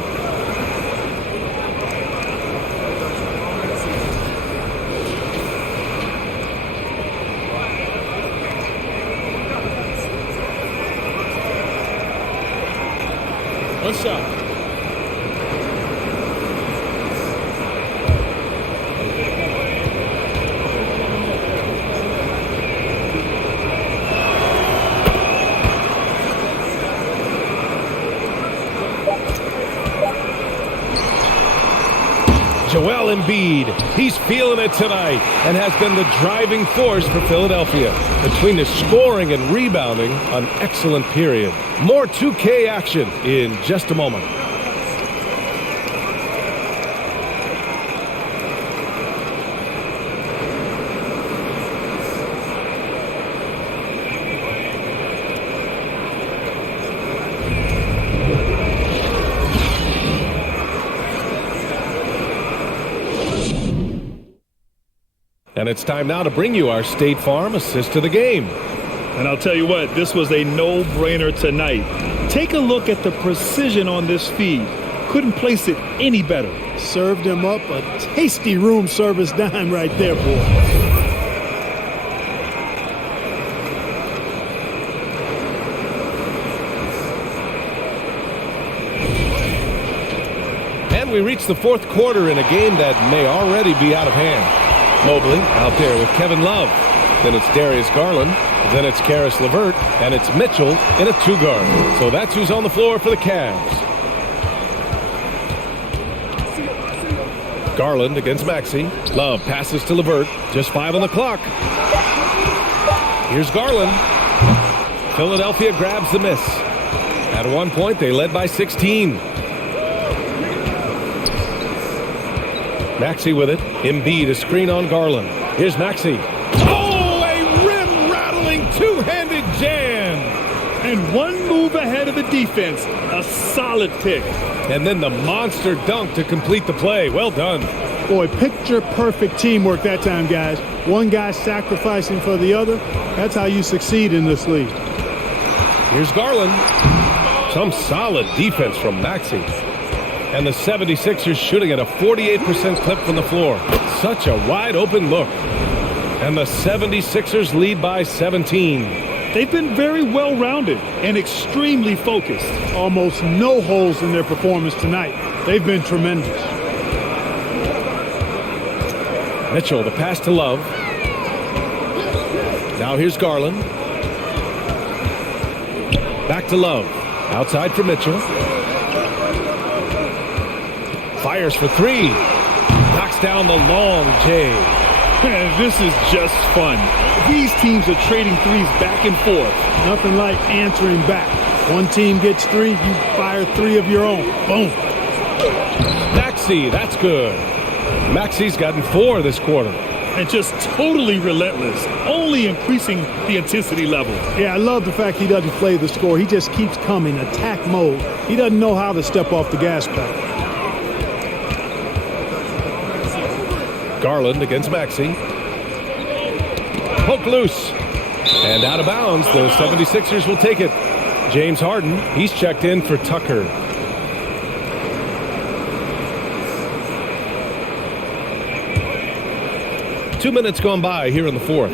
One shot. Joel Embiid, he's feeling it tonight and has been the driving force for Philadelphia. Between the scoring and rebounding, an excellent period. More 2K action in just a moment. And it's time now to bring you our State Farm assist to the game. And I'll tell you what, this was a no-brainer tonight. Take a look at the precision on this feed. Couldn't place it any better. Served him up a tasty room service dime right there, boy. And we reach the fourth quarter in a game that may already be out of hand. Mobley out there with Kevin Love. Then it's Darius Garland. Then it's Karis LeVert. And it's Mitchell in a 2-guard. So that's who's on the floor for the Cavs. Garland against Maxey. Love passes to LeVert. Just 5 on the clock. Here's Garland. Philadelphia grabs the miss. At one point, they led by 16. Maxey with it. Embiid, a screen on Garland. Here's Maxey. Oh, a rim-rattling two-handed jam. And one move ahead of the defense. A solid pick. And then the monster dunk to complete the play. Well done. Boy, picture-perfect teamwork that time, guys. One guy sacrificing for the other. That's how you succeed in this league. Here's Garland. Some solid defense from Maxey. And the 76ers shooting at a 48% clip from the floor. Such a wide open look. And the 76ers lead by 17. They've been very well-rounded and extremely focused. Almost no holes in their performance tonight. They've been tremendous. Mitchell, the pass to Love. Now here's Garland. Back to Love. Outside for Mitchell. Fires for three. Knocks down the long J. Man, this is just fun. These teams are trading threes back and forth. Nothing like answering back. One team gets three, you fire three of your own. Boom. Maxey, that's good. Maxey's gotten 4 this quarter. And just totally relentless, only increasing the intensity level. Yeah, I love the fact he doesn't play the score. He just keeps coming, attack mode. He doesn't know how to step off the gas pedal. Garland against Maxey. Poke loose. And out of bounds, the 76ers will take it. James Harden, he's checked in for Tucker. Two minutes gone by here in the fourth.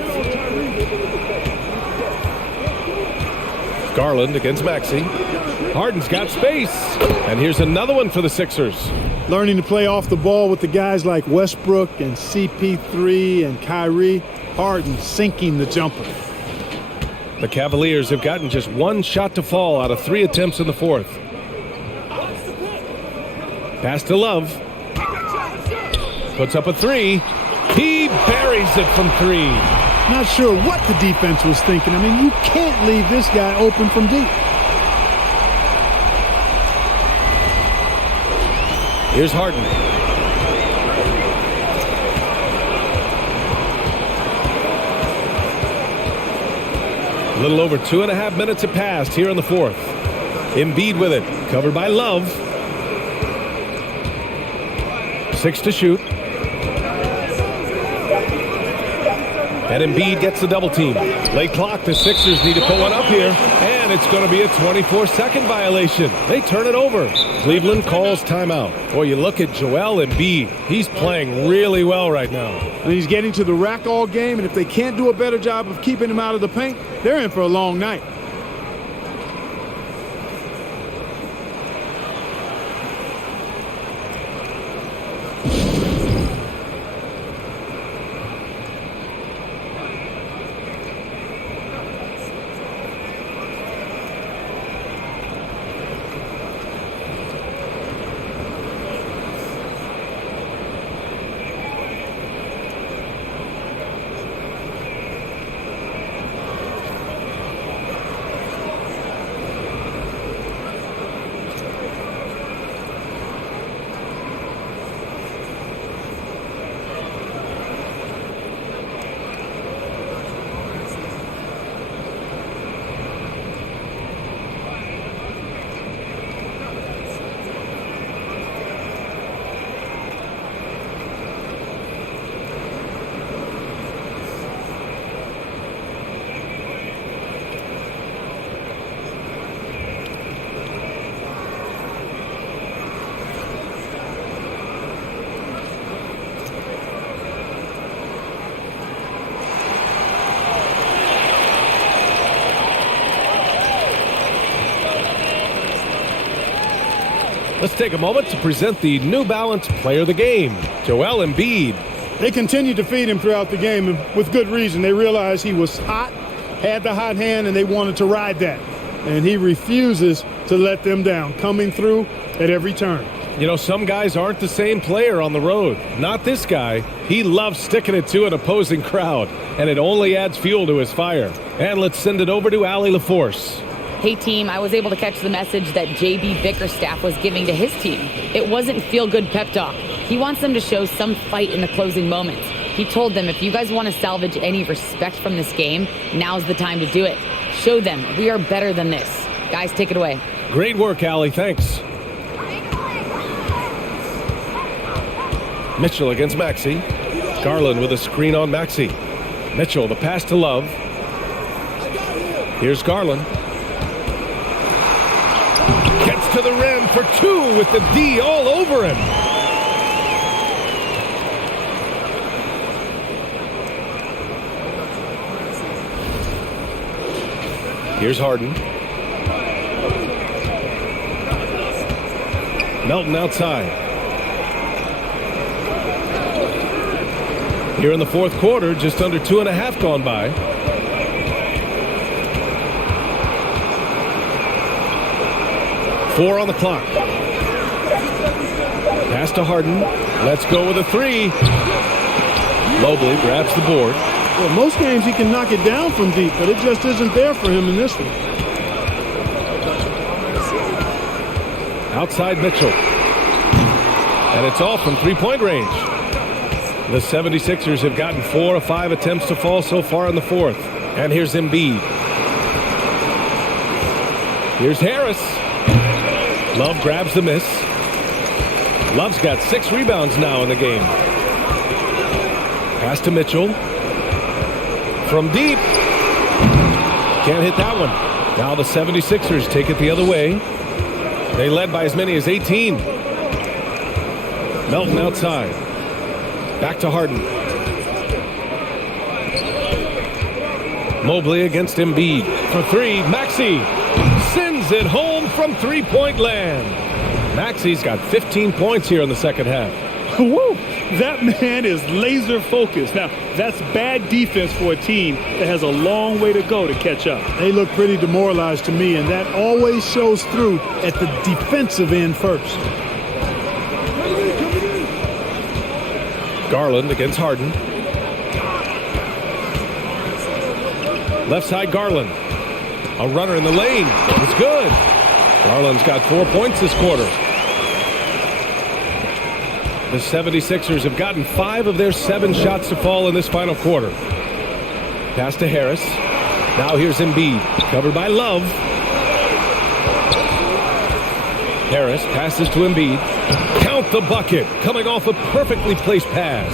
Garland against Maxey. Harden's got space. And here's another one for the Sixers. Learning to play off the ball with the guys like Westbrook and CP3 and Kyrie. Harden sinking the jumper. The Cavaliers have gotten just 1 shot to fall out of 3 attempts in the fourth. Pass to Love. Puts up a 3. He buries it from 3. Not sure what the defense was thinking. I mean, you can't leave this guy open from deep. Here's Harden. A little over 2.5 minutes have passed here in the fourth. Embiid with it. Covered by Love. 6 to shoot. And Embiid gets the double team. Late clock, the Sixers need to put one up here. And it's going to be a 24-second violation. They turn it over. Cleveland calls timeout. Boy, you look at Joel Embiid. He's playing really well right now. And he's getting to the rack all game, and if they can't do a better job of keeping him out of the paint, they're in for a long night. Let's take a moment to present the New Balance Player of the Game, Joel Embiid. They continued to feed him throughout the game, and with good reason. They realized he was hot, had the hot hand, and they wanted to ride that. And he refuses to let them down, coming through at every turn. You know, some guys aren't the same player on the road. Not this guy. He loves sticking it to an opposing crowd, and it only adds fuel to his fire. And let's send it over to Allie LaForce. Hey team, I was able to catch the message that JB Bickerstaff was giving to his team. It wasn't feel-good pep talk. He wants them to show some fight in the closing moments. He told them, if you guys want to salvage any respect from this game, now's the time to do it. Show them we are better than this. Guys, take it away. Great work, Allie. Thanks. Mitchell against Maxey. Garland with a screen on Maxey. Mitchell, the pass to Love. Here's Garland. to the rim for two with the D all over him. Here's Harden. Melton outside. Here in the fourth quarter, just under 2.5 gone by. Four on the clock. Pass to Harden. Let's go with a three. Mobley grabs the board. Well, most games he can knock it down from deep, but it just isn't there for him in this one. Outside Mitchell. And it's all from three-point range. The 76ers have gotten 4 of 5 attempts to fall so far in the fourth. And here's Embiid. Here's Harris. Love grabs the miss. Love's got 6 rebounds now in the game. Pass to Mitchell. From deep. Can't hit that one. Now the 76ers take it the other way. They led by as many as 18. Melton outside. Back to Harden. Mobley against Embiid. For three, Maxey sends it home from three-point land. Maxey's got 15 points here in the second half. Woo! That man is laser focused. Now, that's bad defense for a team that has a long way to go to catch up. They look pretty demoralized to me, and that always shows through at the defensive end first. Garland against Harden. Left side Garland. A runner in the lane. It's good. Garland's got 4 points this quarter. The 76ers have gotten 5 of their 7 shots to fall in this final quarter. Pass to Harris. Now here's Embiid. Covered by Love. Harris passes to Embiid. Count the bucket. Coming off a perfectly placed pass.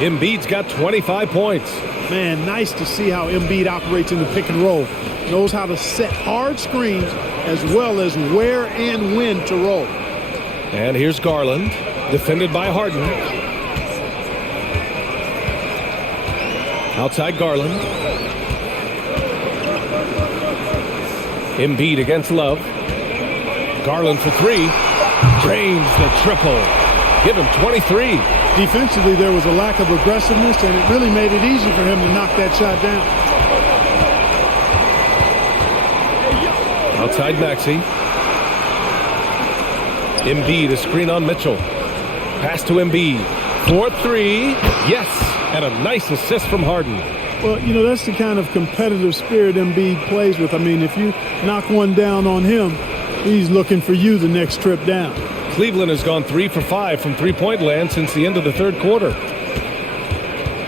Embiid's got 25 points. Man, nice to see how Embiid operates in the pick and roll. Knows how to set hard screens as well as where and when to roll. And here's Garland. Defended by Harden. Outside Garland. Embiid against Love. Garland for three. Drains the triple. Give him 23. Defensively, there was a lack of aggressiveness, and it really made it easy for him to knock that shot down. Outside Maxey. Embiid, a screen on Mitchell. Pass to Embiid. 4-3. Yes. And a nice assist from Harden. Well, you know, that's the kind of competitive spirit Embiid plays with. I mean, if you knock one down on him, he's looking for you the next trip down. Cleveland has gone 3 for 5 from three-point land since the end of the third quarter.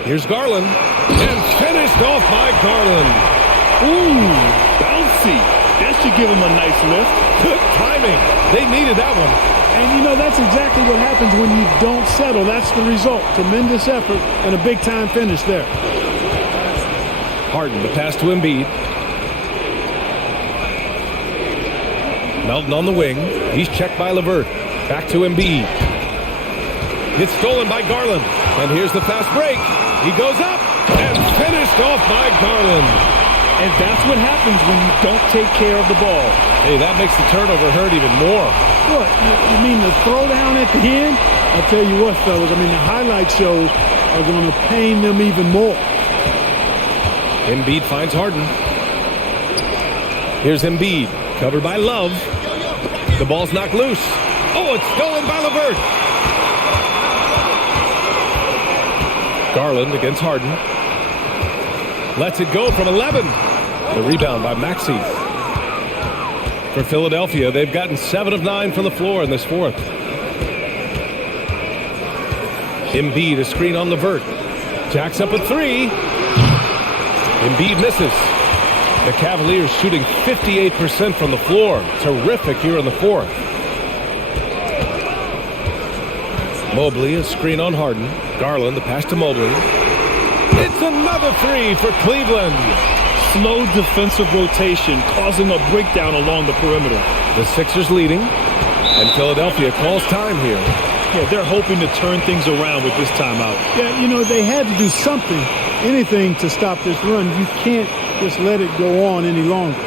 Here's Garland. And finished off by Garland. Ooh, bouncy. That should give him a nice lift. Good timing. They needed that one. And, you know, that's exactly what happens when you don't settle. That's the result. Tremendous effort and a big-time finish there. Harden, the pass to Embiid. Melton on the wing. He's checked by LeVert. Back to Embiid. It's stolen by Garland. And here's the fast break. He goes up and finished off by Garland. And that's what happens when you don't take care of the ball. Hey, that makes the turnover hurt even more. What, you mean the throwdown at the end? I'll tell you what, fellas, I mean, the highlight shows are going to pain them even more. Embiid finds Harden. Here's Embiid, covered by Love. The ball's knocked loose. Oh, it's stolen by LeVert. Garland against Harden. Lets it go from 11. The rebound by Maxey. For Philadelphia, they've gotten 7 of 9 from the floor in this fourth. Embiid, a screen on LeVert. Jacks up a three. Embiid misses. The Cavaliers shooting 58% from the floor. Terrific here in the fourth. Mobley, a screen on Harden. Garland, the pass to Mobley. It's another three for Cleveland. Slow defensive rotation causing a breakdown along the perimeter. The Sixers leading, and Philadelphia calls time here. Yeah, they're hoping to turn things around with this timeout. Yeah, you know, they had to do something, anything to stop this run. You can't just let it go on any longer.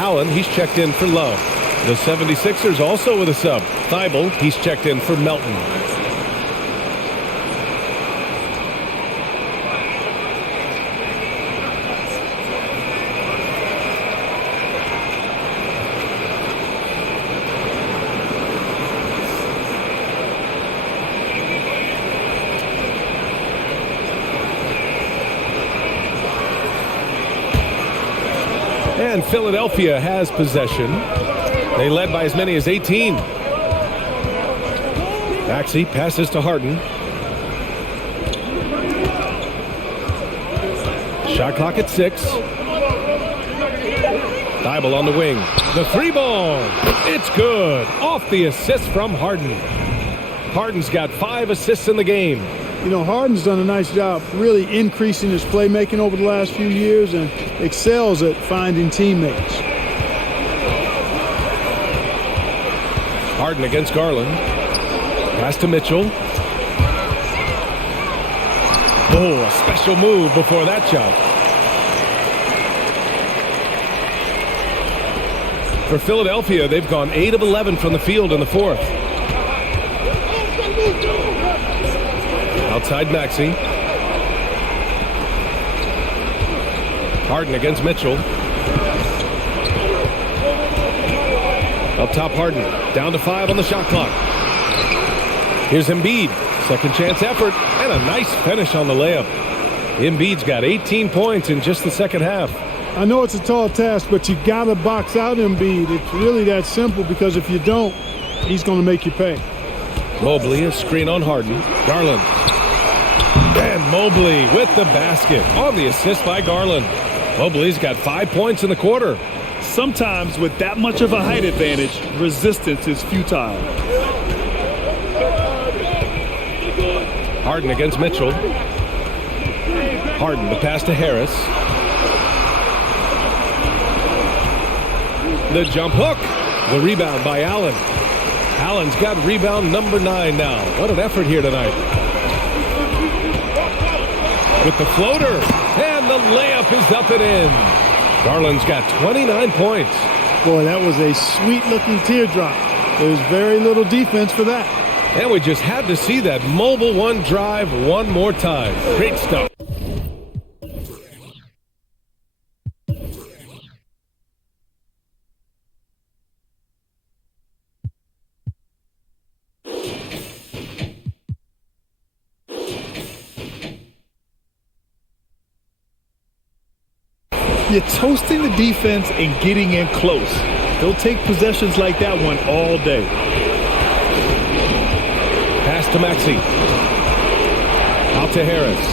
Allen, he's checked in for Love. The 76ers also with a sub. Thibault, he's checked in for Melton. And Philadelphia has possession. They led by as many as 18. Maxey passes to Harden. Shot clock at 6. Thibault on the wing. The three ball. It's good. Off the assist from Harden. Harden's got 5 assists in the game. You know, Harden's done a nice job really increasing his playmaking over the last few years and excels at finding teammates. Harden against Garland. Pass to Mitchell. Oh, a special move before that shot. For Philadelphia, they've gone 8 of 11 from the field in the fourth. Outside Maxey. Harden against Mitchell. Up top Harden. Down to 5 on the shot clock. Here's Embiid. Second chance effort and a nice finish on the layup. Embiid's got 18 points in just the second half. I know it's a tall task, but you got to box out Embiid. It's really that simple because if you don't, he's going to make you pay. Mobley, a screen on Harden. Garland. And Mobley with the basket on the assist by Garland. Mobley's got 5 points in the quarter. Sometimes with that much of a height advantage, resistance is futile. Harden against Mitchell. Harden, the pass to Harris. The jump hook. The rebound by Allen. Allen's got rebound number 9 now. What an effort here tonight. With the floater. And the layup is up and in. Garland's got 29 points. Boy, that was a sweet-looking teardrop. There's very little defense for that. And we just had to see that mobile one drive one more time. Great stuff. You're toasting the defense and getting in close. They'll take possessions like that one all day. Pass to Maxey. Out to Harris.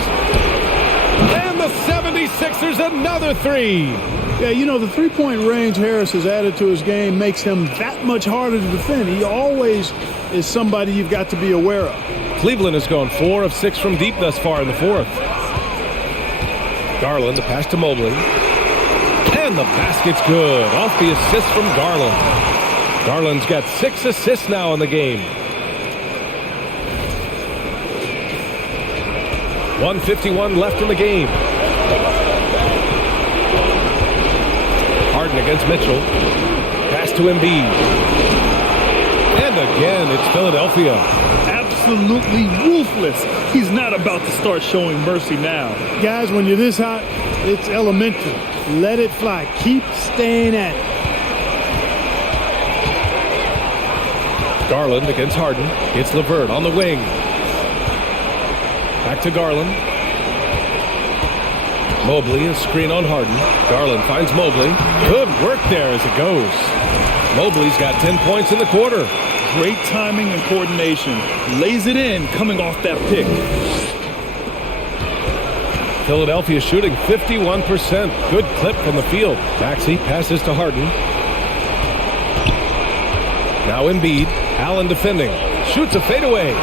And the 76ers another 3. Yeah, you know, the three-point range Harris has added to his game makes him that much harder to defend. He always is somebody you've got to be aware of. Cleveland has gone 4 of 6 from deep thus far in the fourth. Garland, the pass to Mobley. And the basket's good. Off the assist from Garland. Garland's got 6 assists now in the game. 1:51 left in the game. Harden against Mitchell. Pass to Embiid. And again, it's Philadelphia. Absolutely ruthless. He's not about to start showing mercy now. Guys, when you're this hot, it's elementary. Let it fly. Keep staying at it. Garland against Harden. It's LeVert on the wing. Back to Garland. Mobley, a screen on Harden. Garland finds Mobley. Good work there as it goes. Mobley's got 10 points in the quarter. Great timing and coordination. Lays it in coming off that pick. Philadelphia shooting 51%. Good clip from the field. Maxey passes to Harden. Now Embiid. Allen defending. Shoots a fadeaway.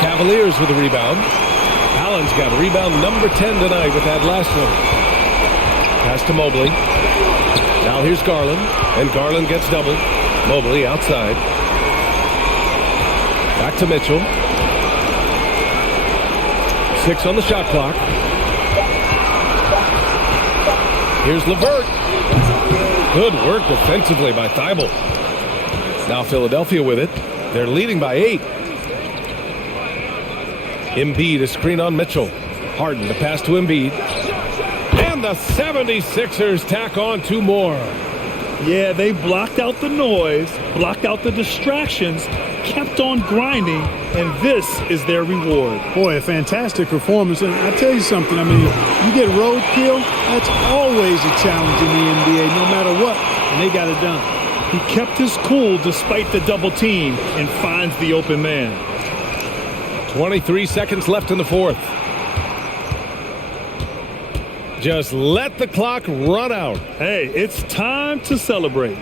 Cavaliers with a rebound. Allen's got rebound number 10 tonight with that last one. Pass to Mobley. Now here's Garland. And Garland gets doubled. Mobley outside. Back to Mitchell. 6 on the shot clock. Here's LeVert. Good work defensively by Thibault. Now Philadelphia with it. They're leading by 8. Embiid, a screen on Mitchell. Harden, the pass to Embiid. And the 76ers tack on 2 more. Yeah, they blocked out the noise, blocked out the distractions, kept on grinding, and this is their reward. Boy, a fantastic performance. And I tell you something, I mean, you get roadkill, that's always a challenge in the NBA, no matter what, and they got it done. He kept his cool despite the double team and finds the open man. 23 seconds left in the fourth. Just let the clock run out. Hey, it's time to celebrate.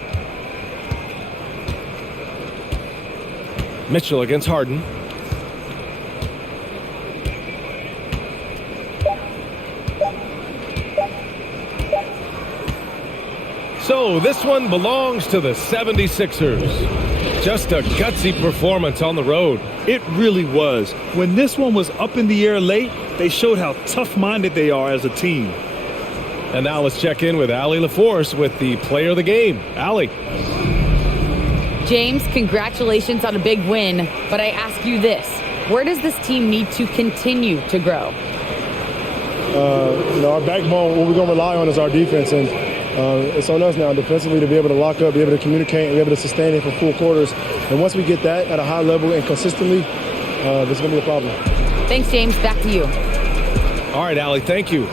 Mitchell against Harden. So this one belongs to the 76ers. Just a gutsy performance on the road. It really was. When this one was up in the air late, they showed how tough-minded they are as a team. And now let's check in with Allie LaForce with the player of the game. Allie. James, congratulations on a big win, but I ask you this. Where does this team need to continue to grow? Our backbone, what we're going to rely on is our defense, and it's on us now defensively to be able to lock up, be able to communicate, and be able to sustain it for full quarters. And once we get that at a high level and consistently, there's going to be a problem. Thanks, James. Back to you. All right, Allie, thank you.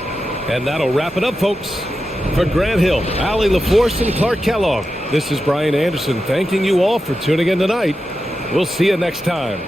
And that'll wrap it up, folks. For Grant Hill, Allie LaForce, and Clark Kellogg, this is Brian Anderson thanking you all for tuning in tonight. We'll see you next time.